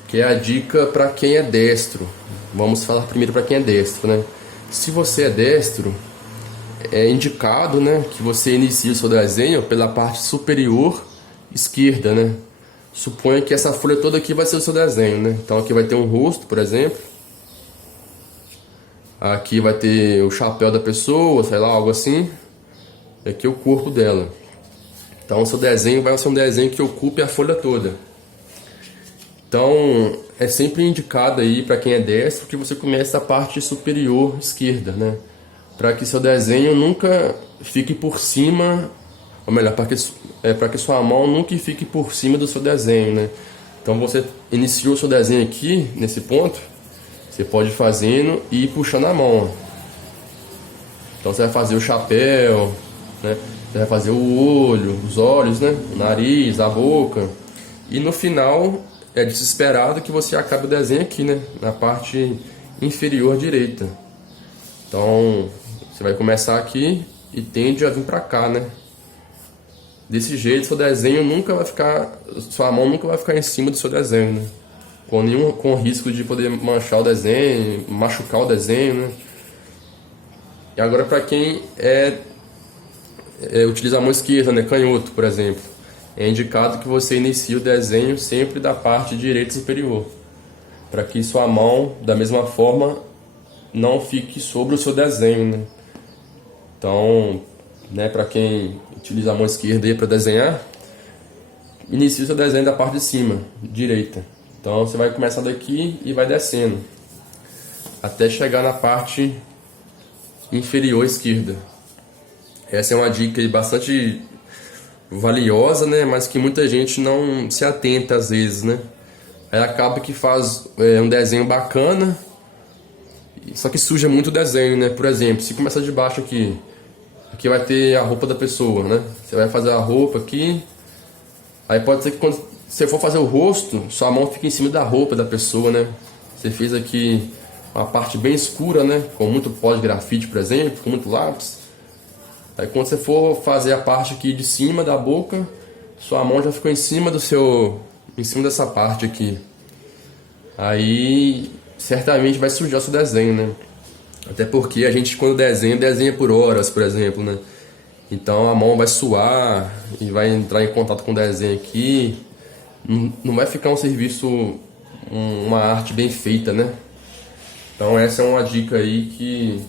que é a dica para quem é destro. Vamos falar primeiro para quem é destro, né? Se você é destro, é indicado, né, que você inicie o seu desenho pela parte superior esquerda, né? Suponha que essa folha toda aqui vai ser o seu desenho, né? Então aqui vai ter um rosto, por exemplo. Aqui vai ter o chapéu da pessoa, sei lá, algo assim. E aqui o corpo dela. Então o seu desenho vai ser um desenho que ocupe a folha toda. Então é sempre indicado aí para quem é destro que você comece da parte superior esquerda, né? Para que seu desenho nunca fique por cima, ou melhor, para que sua mão nunca fique por cima do seu desenho, né? Então você iniciou o seu desenho aqui, nesse ponto, você pode ir fazendo e ir puxando a mão. Então você vai fazer o chapéu, né? Você vai fazer o olho, os olhos, né? O nariz, a boca. E no final é desesperado que você acabe o desenho aqui, né? Na parte inferior direita. Então você vai começar aqui e tende a vir para cá, né? Desse jeito seu desenho nunca vai ficar, sua mão nunca vai ficar em cima do seu desenho, né? Com risco de poder manchar o desenho, machucar o desenho, né? E agora para quem utiliza a mão esquerda, né? Canhoto, por exemplo, é indicado que você inicie o desenho sempre da parte direita superior, para que sua mão, da mesma forma, não fique sobre o seu desenho, né? Então, né, para quem utiliza a mão esquerda para desenhar, inicie o seu desenho da parte de cima, direita. Então você vai começar daqui e vai descendo até chegar na parte inferior esquerda. Essa é uma dica bastante valiosa, né, mas que muita gente não se atenta às vezes, né? Aí acaba que faz um desenho bacana, só que suja muito o desenho, né? Por exemplo, se começar de baixo aqui vai ter a roupa da pessoa, né? Você vai fazer a roupa aqui, aí pode ser que quando você for fazer o rosto, sua mão fica em cima da roupa da pessoa, né? Você fez aqui uma parte bem escura, né? Com muito pó de grafite, por exemplo, com muito lápis. Aí quando você for fazer a parte aqui de cima da boca, sua mão já ficou em cima em cima dessa parte aqui. Aí certamente vai sujar seu desenho, né? Até porque a gente, quando desenha por horas, por exemplo, né? Então a mão vai suar e vai entrar em contato com o desenho aqui. Não vai ficar um serviço, uma arte bem feita, né? Então essa é uma dica aí que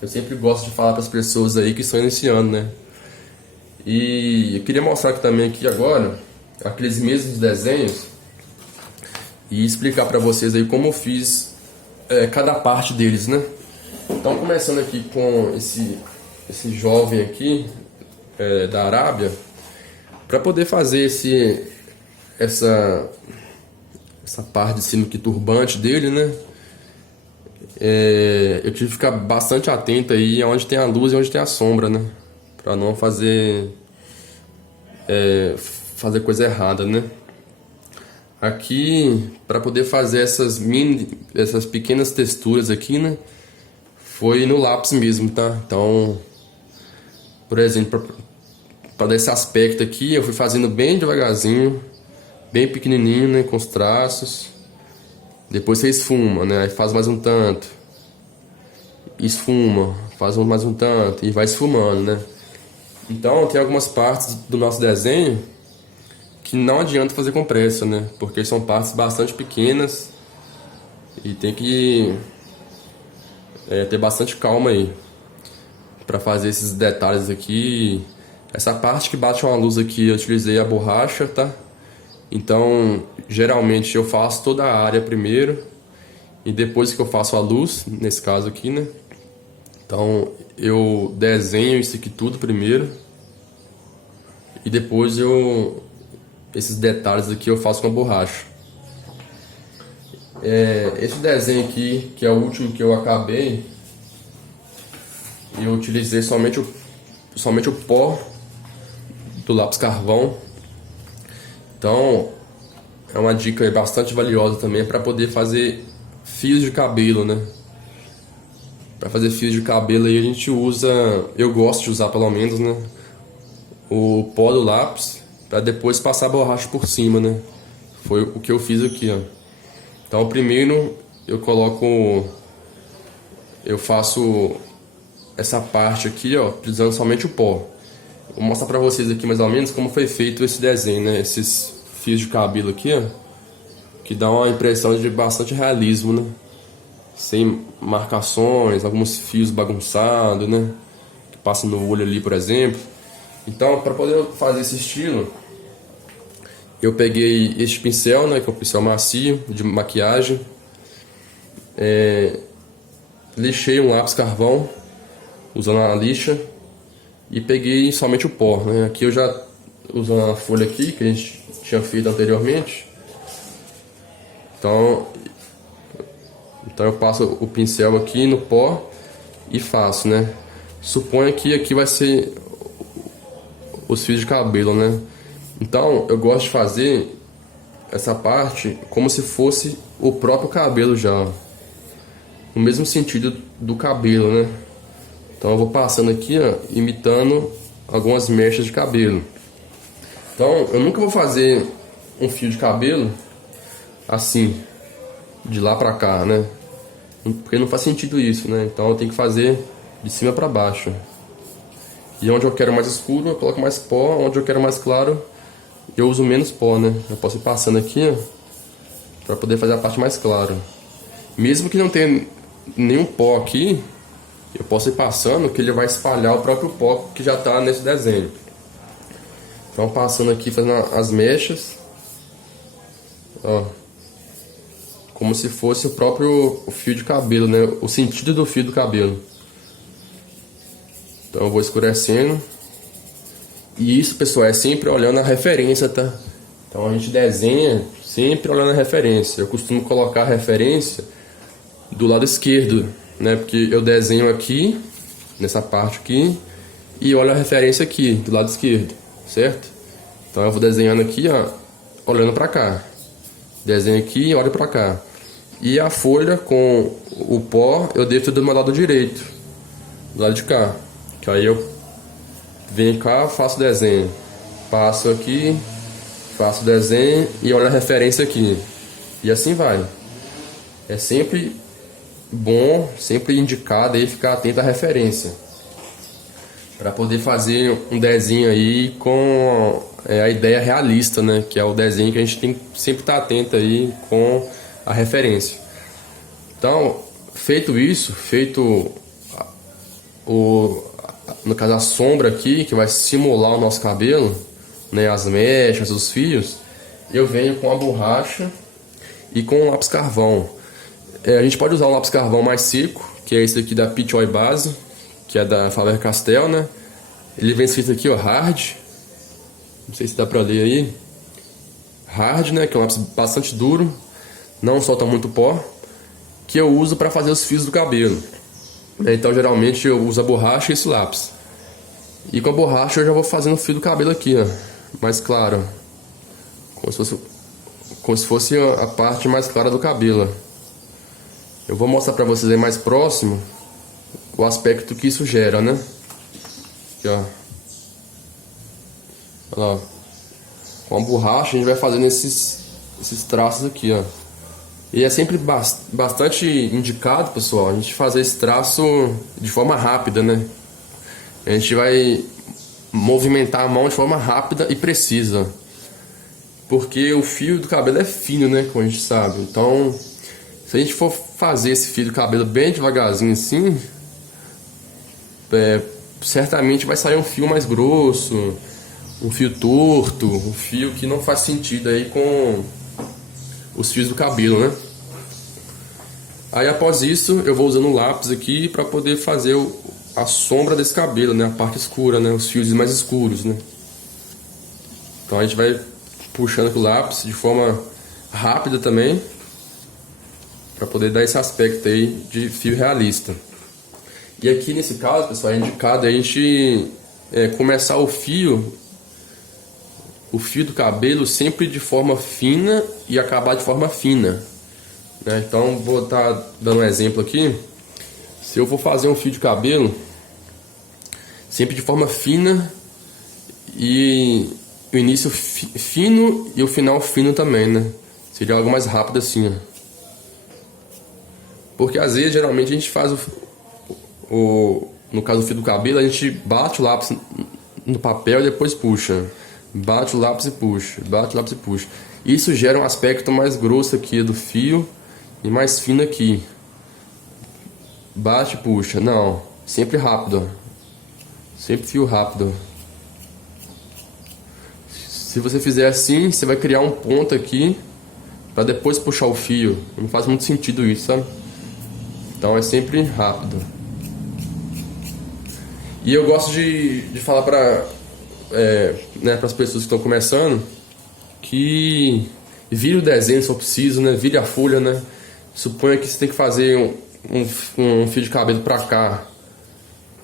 eu sempre gosto de falar para as pessoas aí que estão iniciando, né? E eu queria mostrar aqui também agora aqueles mesmos desenhos e explicar para vocês aí como eu fiz cada parte deles, né? Então começando aqui com esse jovem aqui da Arábia, para poder fazer essa parte de cima aqui, turbante dele, né? Eu tive que ficar bastante atento aí onde tem a luz e onde tem a sombra, né? Para não fazer coisa errada, né? Aqui, para poder fazer essas pequenas texturas aqui, né? Foi no lápis mesmo, tá? Então, por exemplo, para dar esse aspecto aqui, eu fui fazendo bem devagarzinho, bem pequenininho, né? Com os traços. Depois você esfuma, né? Aí faz mais um tanto. Esfuma, faz mais um tanto e vai esfumando, né? Então, tem algumas partes do nosso desenho que não adianta fazer com pressa, né? Porque são partes bastante pequenas e tem que ter bastante calma aí para fazer esses detalhes aqui. Essa parte que bate uma luz aqui, eu utilizei a borracha, tá? Então, geralmente eu faço toda a área primeiro e depois que eu faço a luz, nesse caso aqui, né? Então, eu desenho isso aqui tudo primeiro e depois esses detalhes aqui eu faço com a borracha. Esse desenho aqui, que é o último que eu acabei, eu utilizei somente o pó do lápis carvão. Então é uma dica bastante valiosa também para poder fazer fios de cabelo, né? Para fazer fio de cabelo aí a gente usa, eu gosto de usar pelo menos, né, o pó do lápis para depois passar a borracha por cima, né? Foi o que eu fiz aqui, ó. Então primeiro eu faço essa parte aqui, ó, utilizando somente o pó. Vou mostrar para vocês aqui mais ou menos como foi feito esse desenho, né? Esses fios de cabelo aqui, ó, que dá uma impressão de bastante realismo, né? Sem marcações, alguns fios bagunçados, né? Que passam no olho ali, por exemplo. Então, para poder fazer esse estilo, eu peguei este pincel, né? Que é um pincel macio de maquiagem. Lixei um lápis carvão usando a lixa e peguei somente o pó, né? Aqui eu já usando a folha aqui que a gente tinha feito anteriormente. Então eu passo o pincel aqui no pó e faço, né? Suponha que aqui vai ser os fios de cabelo, né? Então eu gosto de fazer essa parte como se fosse o próprio cabelo já, no mesmo sentido do cabelo, né? Então eu vou passando aqui, ó, imitando algumas mechas de cabelo. Então eu nunca vou fazer um fio de cabelo assim, de lá pra cá, né? Porque não faz sentido isso, né? Então eu tenho que fazer de cima pra baixo. E onde eu quero mais escuro eu coloco mais pó, onde eu quero mais claro eu uso menos pó, né? Eu posso ir passando aqui, ó, pra poder fazer a parte mais clara. Mesmo que não tenha nenhum pó aqui, eu posso ir passando que ele vai espalhar o próprio pó que já tá nesse desenho. Então passando aqui, fazendo as mechas, ó, como se fosse o próprio fio de cabelo, né? O sentido do fio do cabelo. Então eu vou escurecendo. E isso, pessoal, é sempre olhando a referência, tá? Então a gente desenha sempre olhando a referência. Eu costumo colocar a referência do lado esquerdo, né? Porque eu desenho aqui, nessa parte aqui, e olho a referência aqui, do lado esquerdo, certo? Então eu vou desenhando aqui, ó, olhando pra cá. Desenho aqui e olho pra cá. E a folha com o pó eu deixo do meu lado direito, do lado de cá. Que aí eu venho cá, faço desenho. Passo aqui, faço desenho e olho a referência aqui. E assim vai. É sempre bom, sempre indicado aí ficar atento à referência, para poder fazer um desenho aí com a ideia realista, né? Que é o desenho que a gente tem que sempre estar atento aí com a referência. Então, feito isso, feito no caso a sombra aqui, que vai simular o nosso cabelo, né? As mechas, os fios, eu venho com a borracha e com o lápis carvão. A gente pode usar um lápis carvão mais seco, que é esse aqui da Peach Oil Base, que é da Faber-Castell, né? Ele vem escrito aqui, ó, Hard. Não sei se dá pra ler aí. Hard, né? Que é um lápis bastante duro, não solta muito pó, que eu uso para fazer os fios do cabelo. Então geralmente eu uso a borracha e esse lápis. E com a borracha eu já vou fazendo o fio do cabelo aqui, ó, mais claro, como se fosse a parte mais clara do cabelo. Eu vou mostrar pra vocês aí mais próximo o aspecto que isso gera, né? Aqui, ó. Olha lá. Com a borracha a gente vai fazendo esses traços aqui, ó. E é sempre bastante indicado, pessoal, a gente fazer esse traço de forma rápida, né? A gente vai movimentar a mão de forma rápida e precisa. Porque o fio do cabelo é fino, né? Como a gente sabe. Então, se a gente for fazer esse fio do cabelo bem devagarzinho assim, certamente vai sair um fio mais grosso, um fio torto, um fio que não faz sentido aí com os fios do cabelo, né? Aí após isso eu vou usando o lápis aqui para poder fazer a sombra desse cabelo, né? A parte escura, né? Os fios mais escuros, né? Então a gente vai puxando com o lápis de forma rápida também, para poder dar esse aspecto aí de fio realista. E aqui nesse caso, pessoal, é indicado a gente começar o fio do cabelo sempre de forma fina e acabar de forma fina, né? Então vou estar dando um exemplo aqui. Se eu for fazer um fio de cabelo, sempre de forma fina e o início fino e o final fino também, né? Seria algo mais rápido assim, ó. Porque às vezes, geralmente, a gente faz no caso do fio do cabelo, a gente bate o lápis no papel e depois puxa. Bate o lápis e puxa, bate o lápis e puxa. Isso gera um aspecto mais grosso aqui do fio e mais fino aqui. Bate e puxa. Não, sempre rápido. Sempre fio rápido. Se você fizer assim, você vai criar um ponto aqui para depois puxar o fio. Não faz muito sentido isso, sabe? Então é sempre rápido. E eu gosto de falar para as pessoas que estão começando que vire o desenho se for preciso, né? Vire a folha, né? Suponha que você tem que fazer um fio de cabelo para cá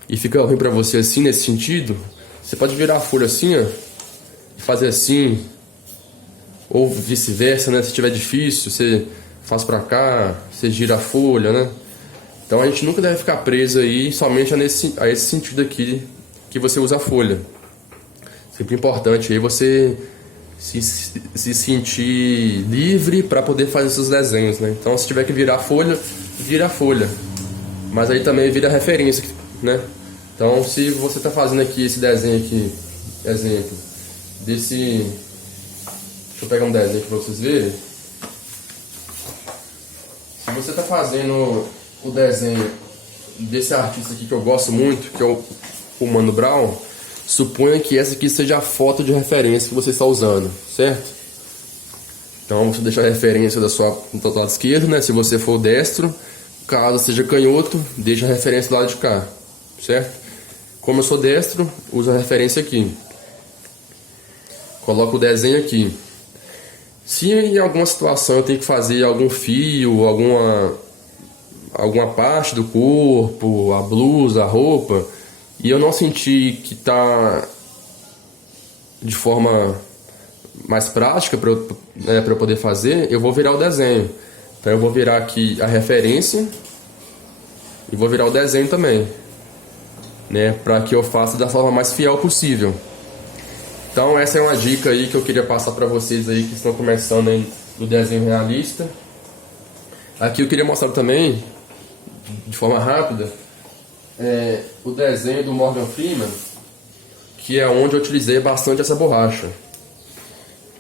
e fica ruim para você assim, nesse sentido. Você pode virar a folha assim, ó, e fazer assim, ou vice-versa, né? Se tiver difícil, você faz para cá, você gira a folha, né? Então a gente nunca deve ficar preso aí somente a esse sentido aqui que você usa a folha. Sempre importante aí você se sentir livre para poder fazer seus desenhos, né? Então se tiver que virar a folha, vira a folha. Mas aí também vira referência, né? Então se você está fazendo aqui esse desenho aqui, exemplo, desse... Deixa eu pegar um desenho aqui para vocês verem. Se você está fazendo o desenho desse artista aqui que eu gosto muito, que é o Mano Brown, suponha que essa aqui seja a foto de referência que você está usando, certo? Então você deixa a referência do lado esquerdo, né? Se você for destro, caso seja canhoto, deixa a referência do lado de cá, certo? Como eu sou destro, uso a referência aqui. Coloco o desenho aqui. Se em alguma situação eu tenho que fazer algum fio, alguma parte do corpo, a blusa, a roupa, e eu não sentir que está de forma mais prática para eu poder fazer, eu vou virar o desenho. Então eu vou virar aqui a referência e vou virar o desenho também, né, para que eu faça da forma mais fiel possível. Então essa é uma dica aí que eu queria passar para vocês aí que estão começando aí no desenho realista. Aqui eu queria mostrar também, de forma rápida, o desenho do Morgan Freeman, que é onde eu utilizei bastante essa borracha.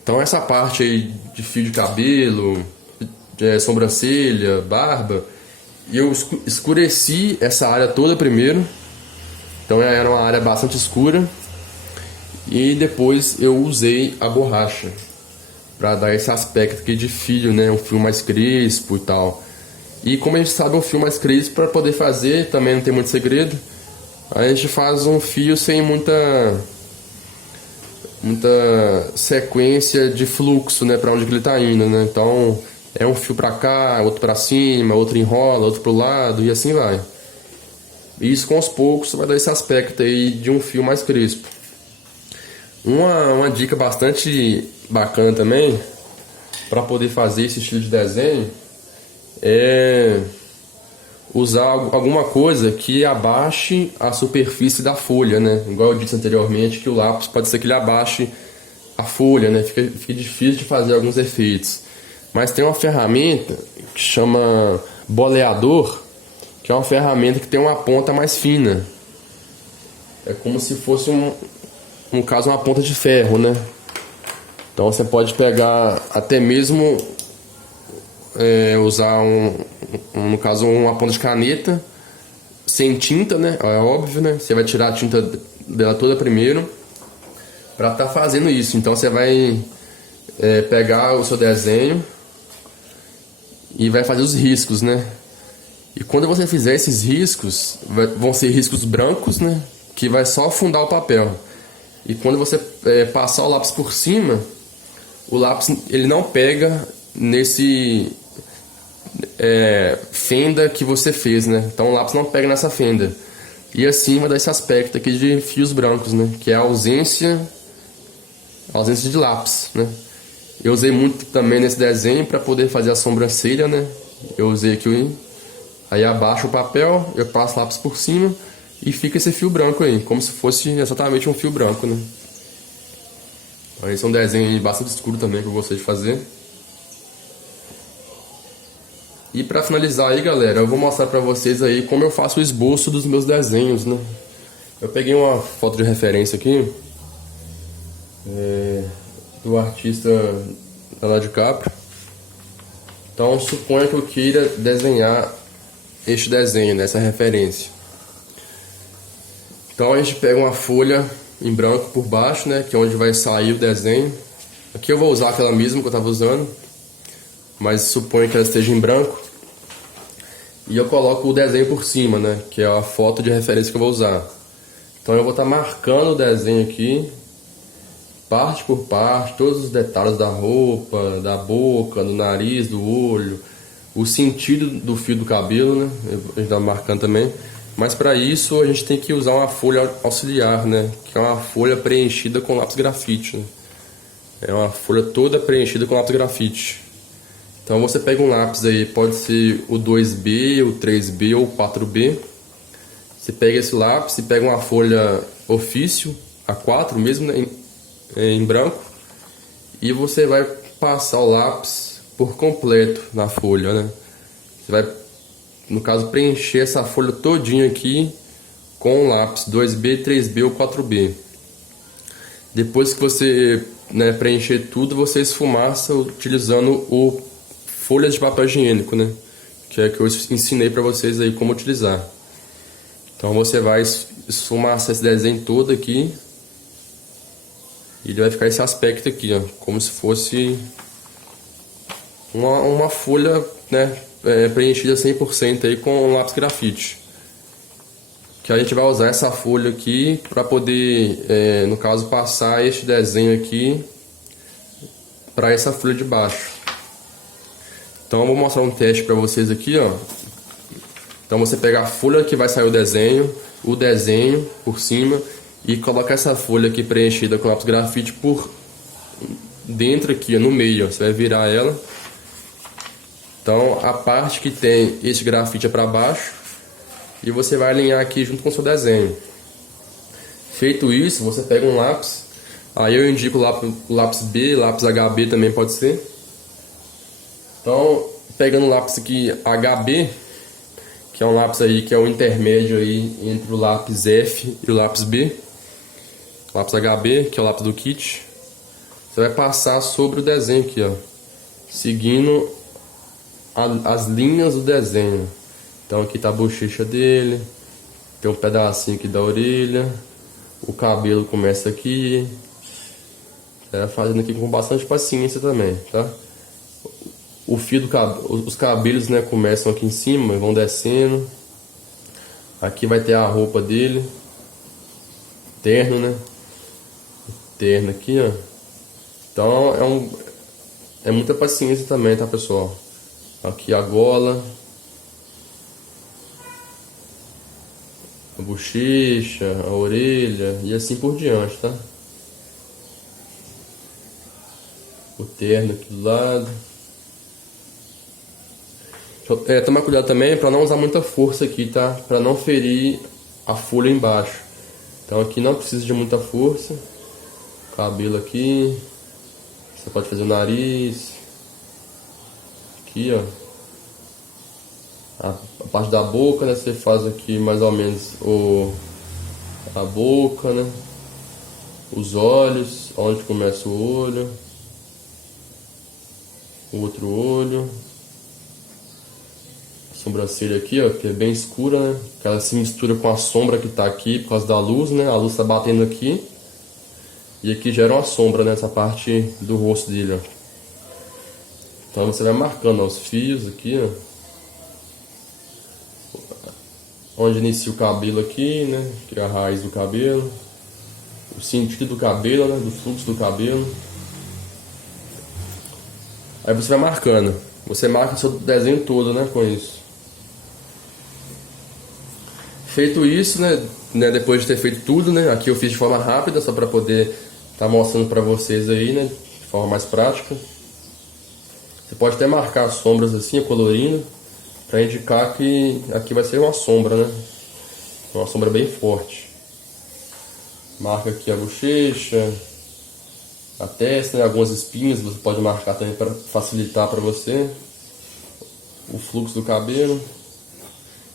Então essa parte aí de fio de cabelo, sobrancelha, barba, eu escureci essa área toda primeiro. Então era uma área bastante escura. E depois eu usei a borracha para dar esse aspecto aqui de fio, né? Um fio mais crespo e tal. E como a gente sabe, um fio mais crespo para poder fazer, também não tem muito segredo. A gente faz um fio sem muita sequência de fluxo, né? Para onde que ele está indo, né? Então é um fio para cá, outro para cima, outro enrola, outro para o lado e assim vai. E isso com os poucos vai dar esse aspecto aí de um fio mais crespo. Uma dica bastante bacana também para poder fazer esse estilo de desenho é usar alguma coisa que abaixe a superfície da folha, né? Igual eu disse anteriormente, que o lápis pode ser que ele abaixe a folha, né? Fica difícil de fazer alguns efeitos. Mas tem uma ferramenta que chama boleador, que é uma ferramenta que tem uma ponta mais fina. É como se fosse no caso uma ponta de ferro, né? Então você pode pegar até mesmo usar no caso uma ponta de caneta sem tinta, né? É óbvio, né? Você vai tirar a tinta dela toda primeiro para estar fazendo isso. Então você vai pegar o seu desenho e vai fazer os riscos, né? E quando você fizer esses riscos, vão ser riscos brancos, né? Que vai só afundar o papel. E quando você passar o lápis por cima, o lápis ele não pega nesse fenda que você fez, né? Então o lápis não pega nessa fenda. E assim vai dar esse aspecto aqui de fios brancos, né? Que é a ausência de lápis, né? Eu usei muito também nesse desenho para poder fazer a sobrancelha, né? Eu usei aqui Aí abaixo o papel, eu passo lápis por cima e fica esse fio branco aí, como se fosse exatamente um fio branco, né? Esse é um desenho bastante escuro também que eu gostei de fazer. E pra finalizar aí, galera, eu vou mostrar pra vocês aí como eu faço o esboço dos meus desenhos, né? Eu peguei uma foto de referência aqui do artista Leonardo DiCaprio. Então suponha que eu queira desenhar este desenho, nessa referência. Então a gente pega uma folha em branco por baixo, né, que é onde vai sair o desenho. Aqui eu vou usar aquela mesma que eu estava usando, mas suponho que ela esteja em branco. E eu coloco o desenho por cima, né, que é a foto de referência que eu vou usar. Então eu vou estar marcando o desenho aqui, parte por parte, todos os detalhes da roupa, da boca, do nariz, do olho, o sentido do fio do cabelo, né? A gente tá marcando também. Mas para isso a gente tem que usar uma folha auxiliar, né? Que é uma folha preenchida com lápis grafite, né? É uma folha toda preenchida com lápis grafite. Então você pega um lápis aí, pode ser o 2B, o 3B ou o 4B. Você pega esse lápis e pega uma folha ofício, A4 mesmo, né? Em branco. E você vai passar o lápis por completo na folha, né? Você vai, no caso, preencher essa folha todinha aqui com o lápis 2B, 3B ou 4B. Depois que você, né, preencher tudo, você esfumaça utilizando o folha de papel higiênico, né? Que é que eu ensinei para vocês aí como utilizar. Então você vai esfumaçar esse desenho todo aqui. E ele vai ficar esse aspecto aqui, ó, como se fosse uma folha, né, preenchida 100% aí com lápis grafite. Que a gente vai usar essa folha aqui para poder, no caso, passar este desenho aqui para essa folha de baixo. Então eu vou mostrar um teste para vocês aqui, ó. Então você pega a folha que vai sair o desenho por cima e coloca essa folha aqui preenchida com lápis grafite por dentro aqui, no meio, ó. Você vai virar ela. Então a parte que tem esse grafite é para baixo e você vai alinhar aqui junto com o seu desenho. Feito isso, você pega um lápis. Aí eu indico o lápis B, lápis HB também pode ser. Então, pegando o lápis aqui HB, que é um lápis aí que é o intermédio aí entre o lápis F e o lápis B. Lápis HB, que é o lápis do kit. Você vai passar sobre o desenho aqui, ó, seguindo as linhas do desenho. Então aqui tá a bochecha dele, tem um pedacinho aqui da orelha, o cabelo começa aqui. Fazendo aqui com bastante paciência também, tá? O fio os cabelos, né, começam aqui em cima e vão descendo. Aqui vai ter a roupa dele, terno, né? Terno aqui, ó. Então é muita paciência também, tá, pessoal? Aqui a gola, a bochecha, a orelha e assim por diante, tá? O terno aqui do lado. Tomar cuidado também para não usar muita força aqui, tá? Para não ferir a folha embaixo. Então aqui não precisa de muita força. Cabelo aqui. Você pode fazer o nariz. Aqui, ó. A parte da boca, né? Você faz aqui mais ou menos a boca, né? Os olhos, onde começa o olho. O outro olho. Sobrancelha aqui, ó, que é bem escura, né? Que ela se mistura com a sombra que tá aqui por causa da luz, né? A luz tá batendo aqui. E aqui gera uma sombra nessa parte do rosto dele, ó. Então você vai marcando, ó, os fios aqui, ó. Onde inicia o cabelo aqui, né? Que é a raiz do cabelo. O sentido do cabelo, né? Do fluxo do cabelo. Aí você vai marcando. Você marca o seu desenho todo, né? Com isso. Feito isso, né, depois de ter feito tudo, né, aqui eu fiz de forma rápida, só para poder estar mostrando para vocês aí, né, de forma mais prática. Você pode até marcar as sombras assim, colorindo, para indicar que aqui vai ser uma sombra, né? Uma sombra bem forte. Marca aqui a bochecha, a testa, né? Algumas espinhas você pode marcar também para facilitar para você o fluxo do cabelo.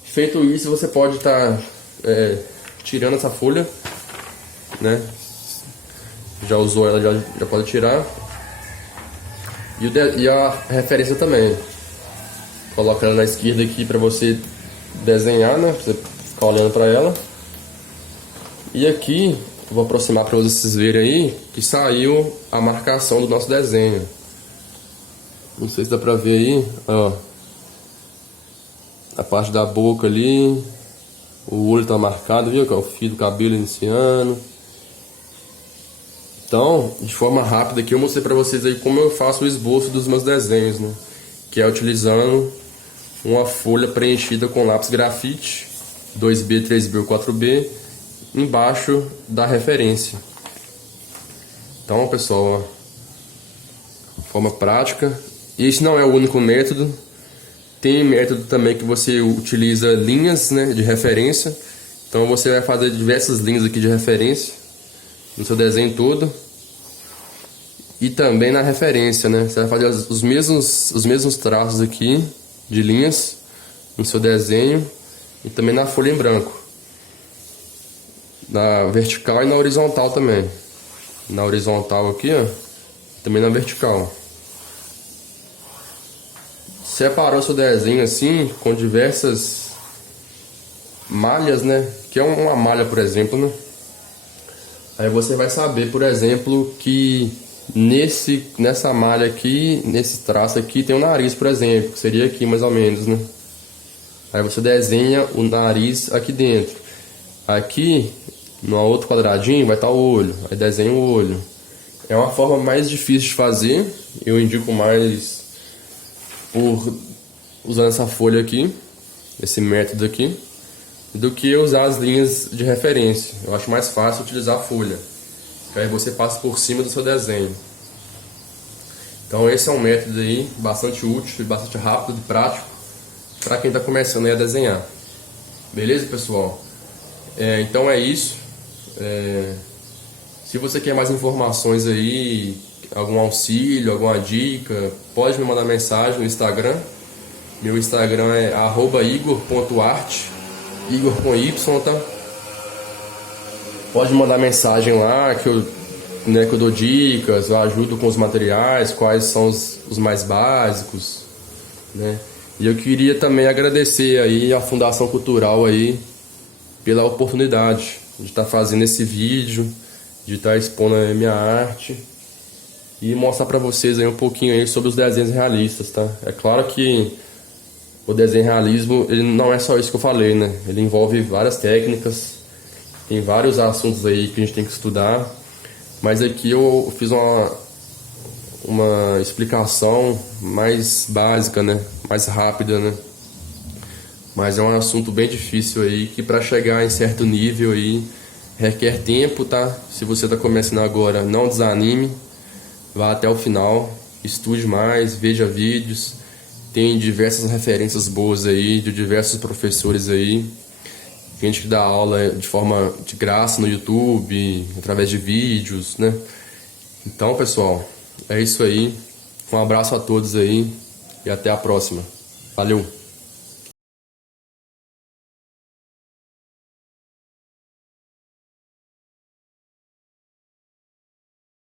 Feito isso, você pode estar tirando essa folha, né? Já usou ela, já pode tirar. E a referência também. Coloca ela na esquerda aqui para você desenhar, né? Pra você ficar olhando para ela. E aqui, eu vou aproximar para vocês verem aí que saiu a marcação do nosso desenho. Não sei se dá pra ver aí, ó. A parte da boca ali, o olho tá marcado, viu? Que é o fio do cabelo iniciando. Então, de forma rápida aqui eu mostrei pra vocês aí como eu faço o esboço dos meus desenhos, né? Que é utilizando uma folha preenchida com lápis grafite 2B, 3B ou 4B embaixo da referência. Então, pessoal, ó, forma prática. Esse não é o único método. Tem método também que você utiliza linhas, né, de referência. Então você vai fazer diversas linhas aqui de referência no seu desenho todo. E também na referência, né? Você vai fazer os mesmos traços aqui de linhas no seu desenho e também na folha em branco. Na vertical e na horizontal também. Na horizontal aqui, ó, também na vertical. Separou seu desenho assim, com diversas malhas, né? Que é uma malha, por exemplo, né? Aí você vai saber, por exemplo, que nessa malha aqui, nesse traço aqui, tem um nariz, por exemplo, que seria aqui mais ou menos, né? Aí você desenha o nariz aqui dentro. Aqui, no outro quadradinho, vai estar o olho. Aí desenha o olho. É uma forma mais difícil de fazer. Eu indico mais usando essa folha aqui, esse método aqui, do que usar as linhas de referência. Eu acho mais fácil utilizar a folha, que aí você passa por cima do seu desenho. Então esse é um método aí bastante útil, bastante rápido e prático para quem está começando aí a desenhar. Beleza, pessoal? Então é isso. Se você quer mais informações aí, algum auxílio, alguma dica, pode me mandar mensagem no Instagram. Meu Instagram é @igor.art, Igor com Y, tá? Pode mandar mensagem lá que eu dou dicas, eu ajudo com os materiais, quais são os mais básicos, né? E eu queria também agradecer aí a Fundação Cultural aí pela oportunidade de estar fazendo esse vídeo, de estar expondo a minha arte e mostrar para vocês aí um pouquinho aí sobre os desenhos realistas, tá? É claro que o desenho realismo, ele não é só isso que eu falei, né? Ele envolve várias técnicas, tem vários assuntos aí que a gente tem que estudar, mas aqui eu fiz uma explicação mais básica, né? Mais rápida, né? Mas é um assunto bem difícil aí, que para chegar em certo nível aí requer tempo, tá? Se você tá começando agora, não desanime, vá até o final, estude mais, veja vídeos, tem diversas referências boas aí, de diversos professores aí, gente que dá aula de forma de graça no YouTube, através de vídeos, né? Então, pessoal, é isso aí, um abraço a todos aí e até a próxima. Valeu!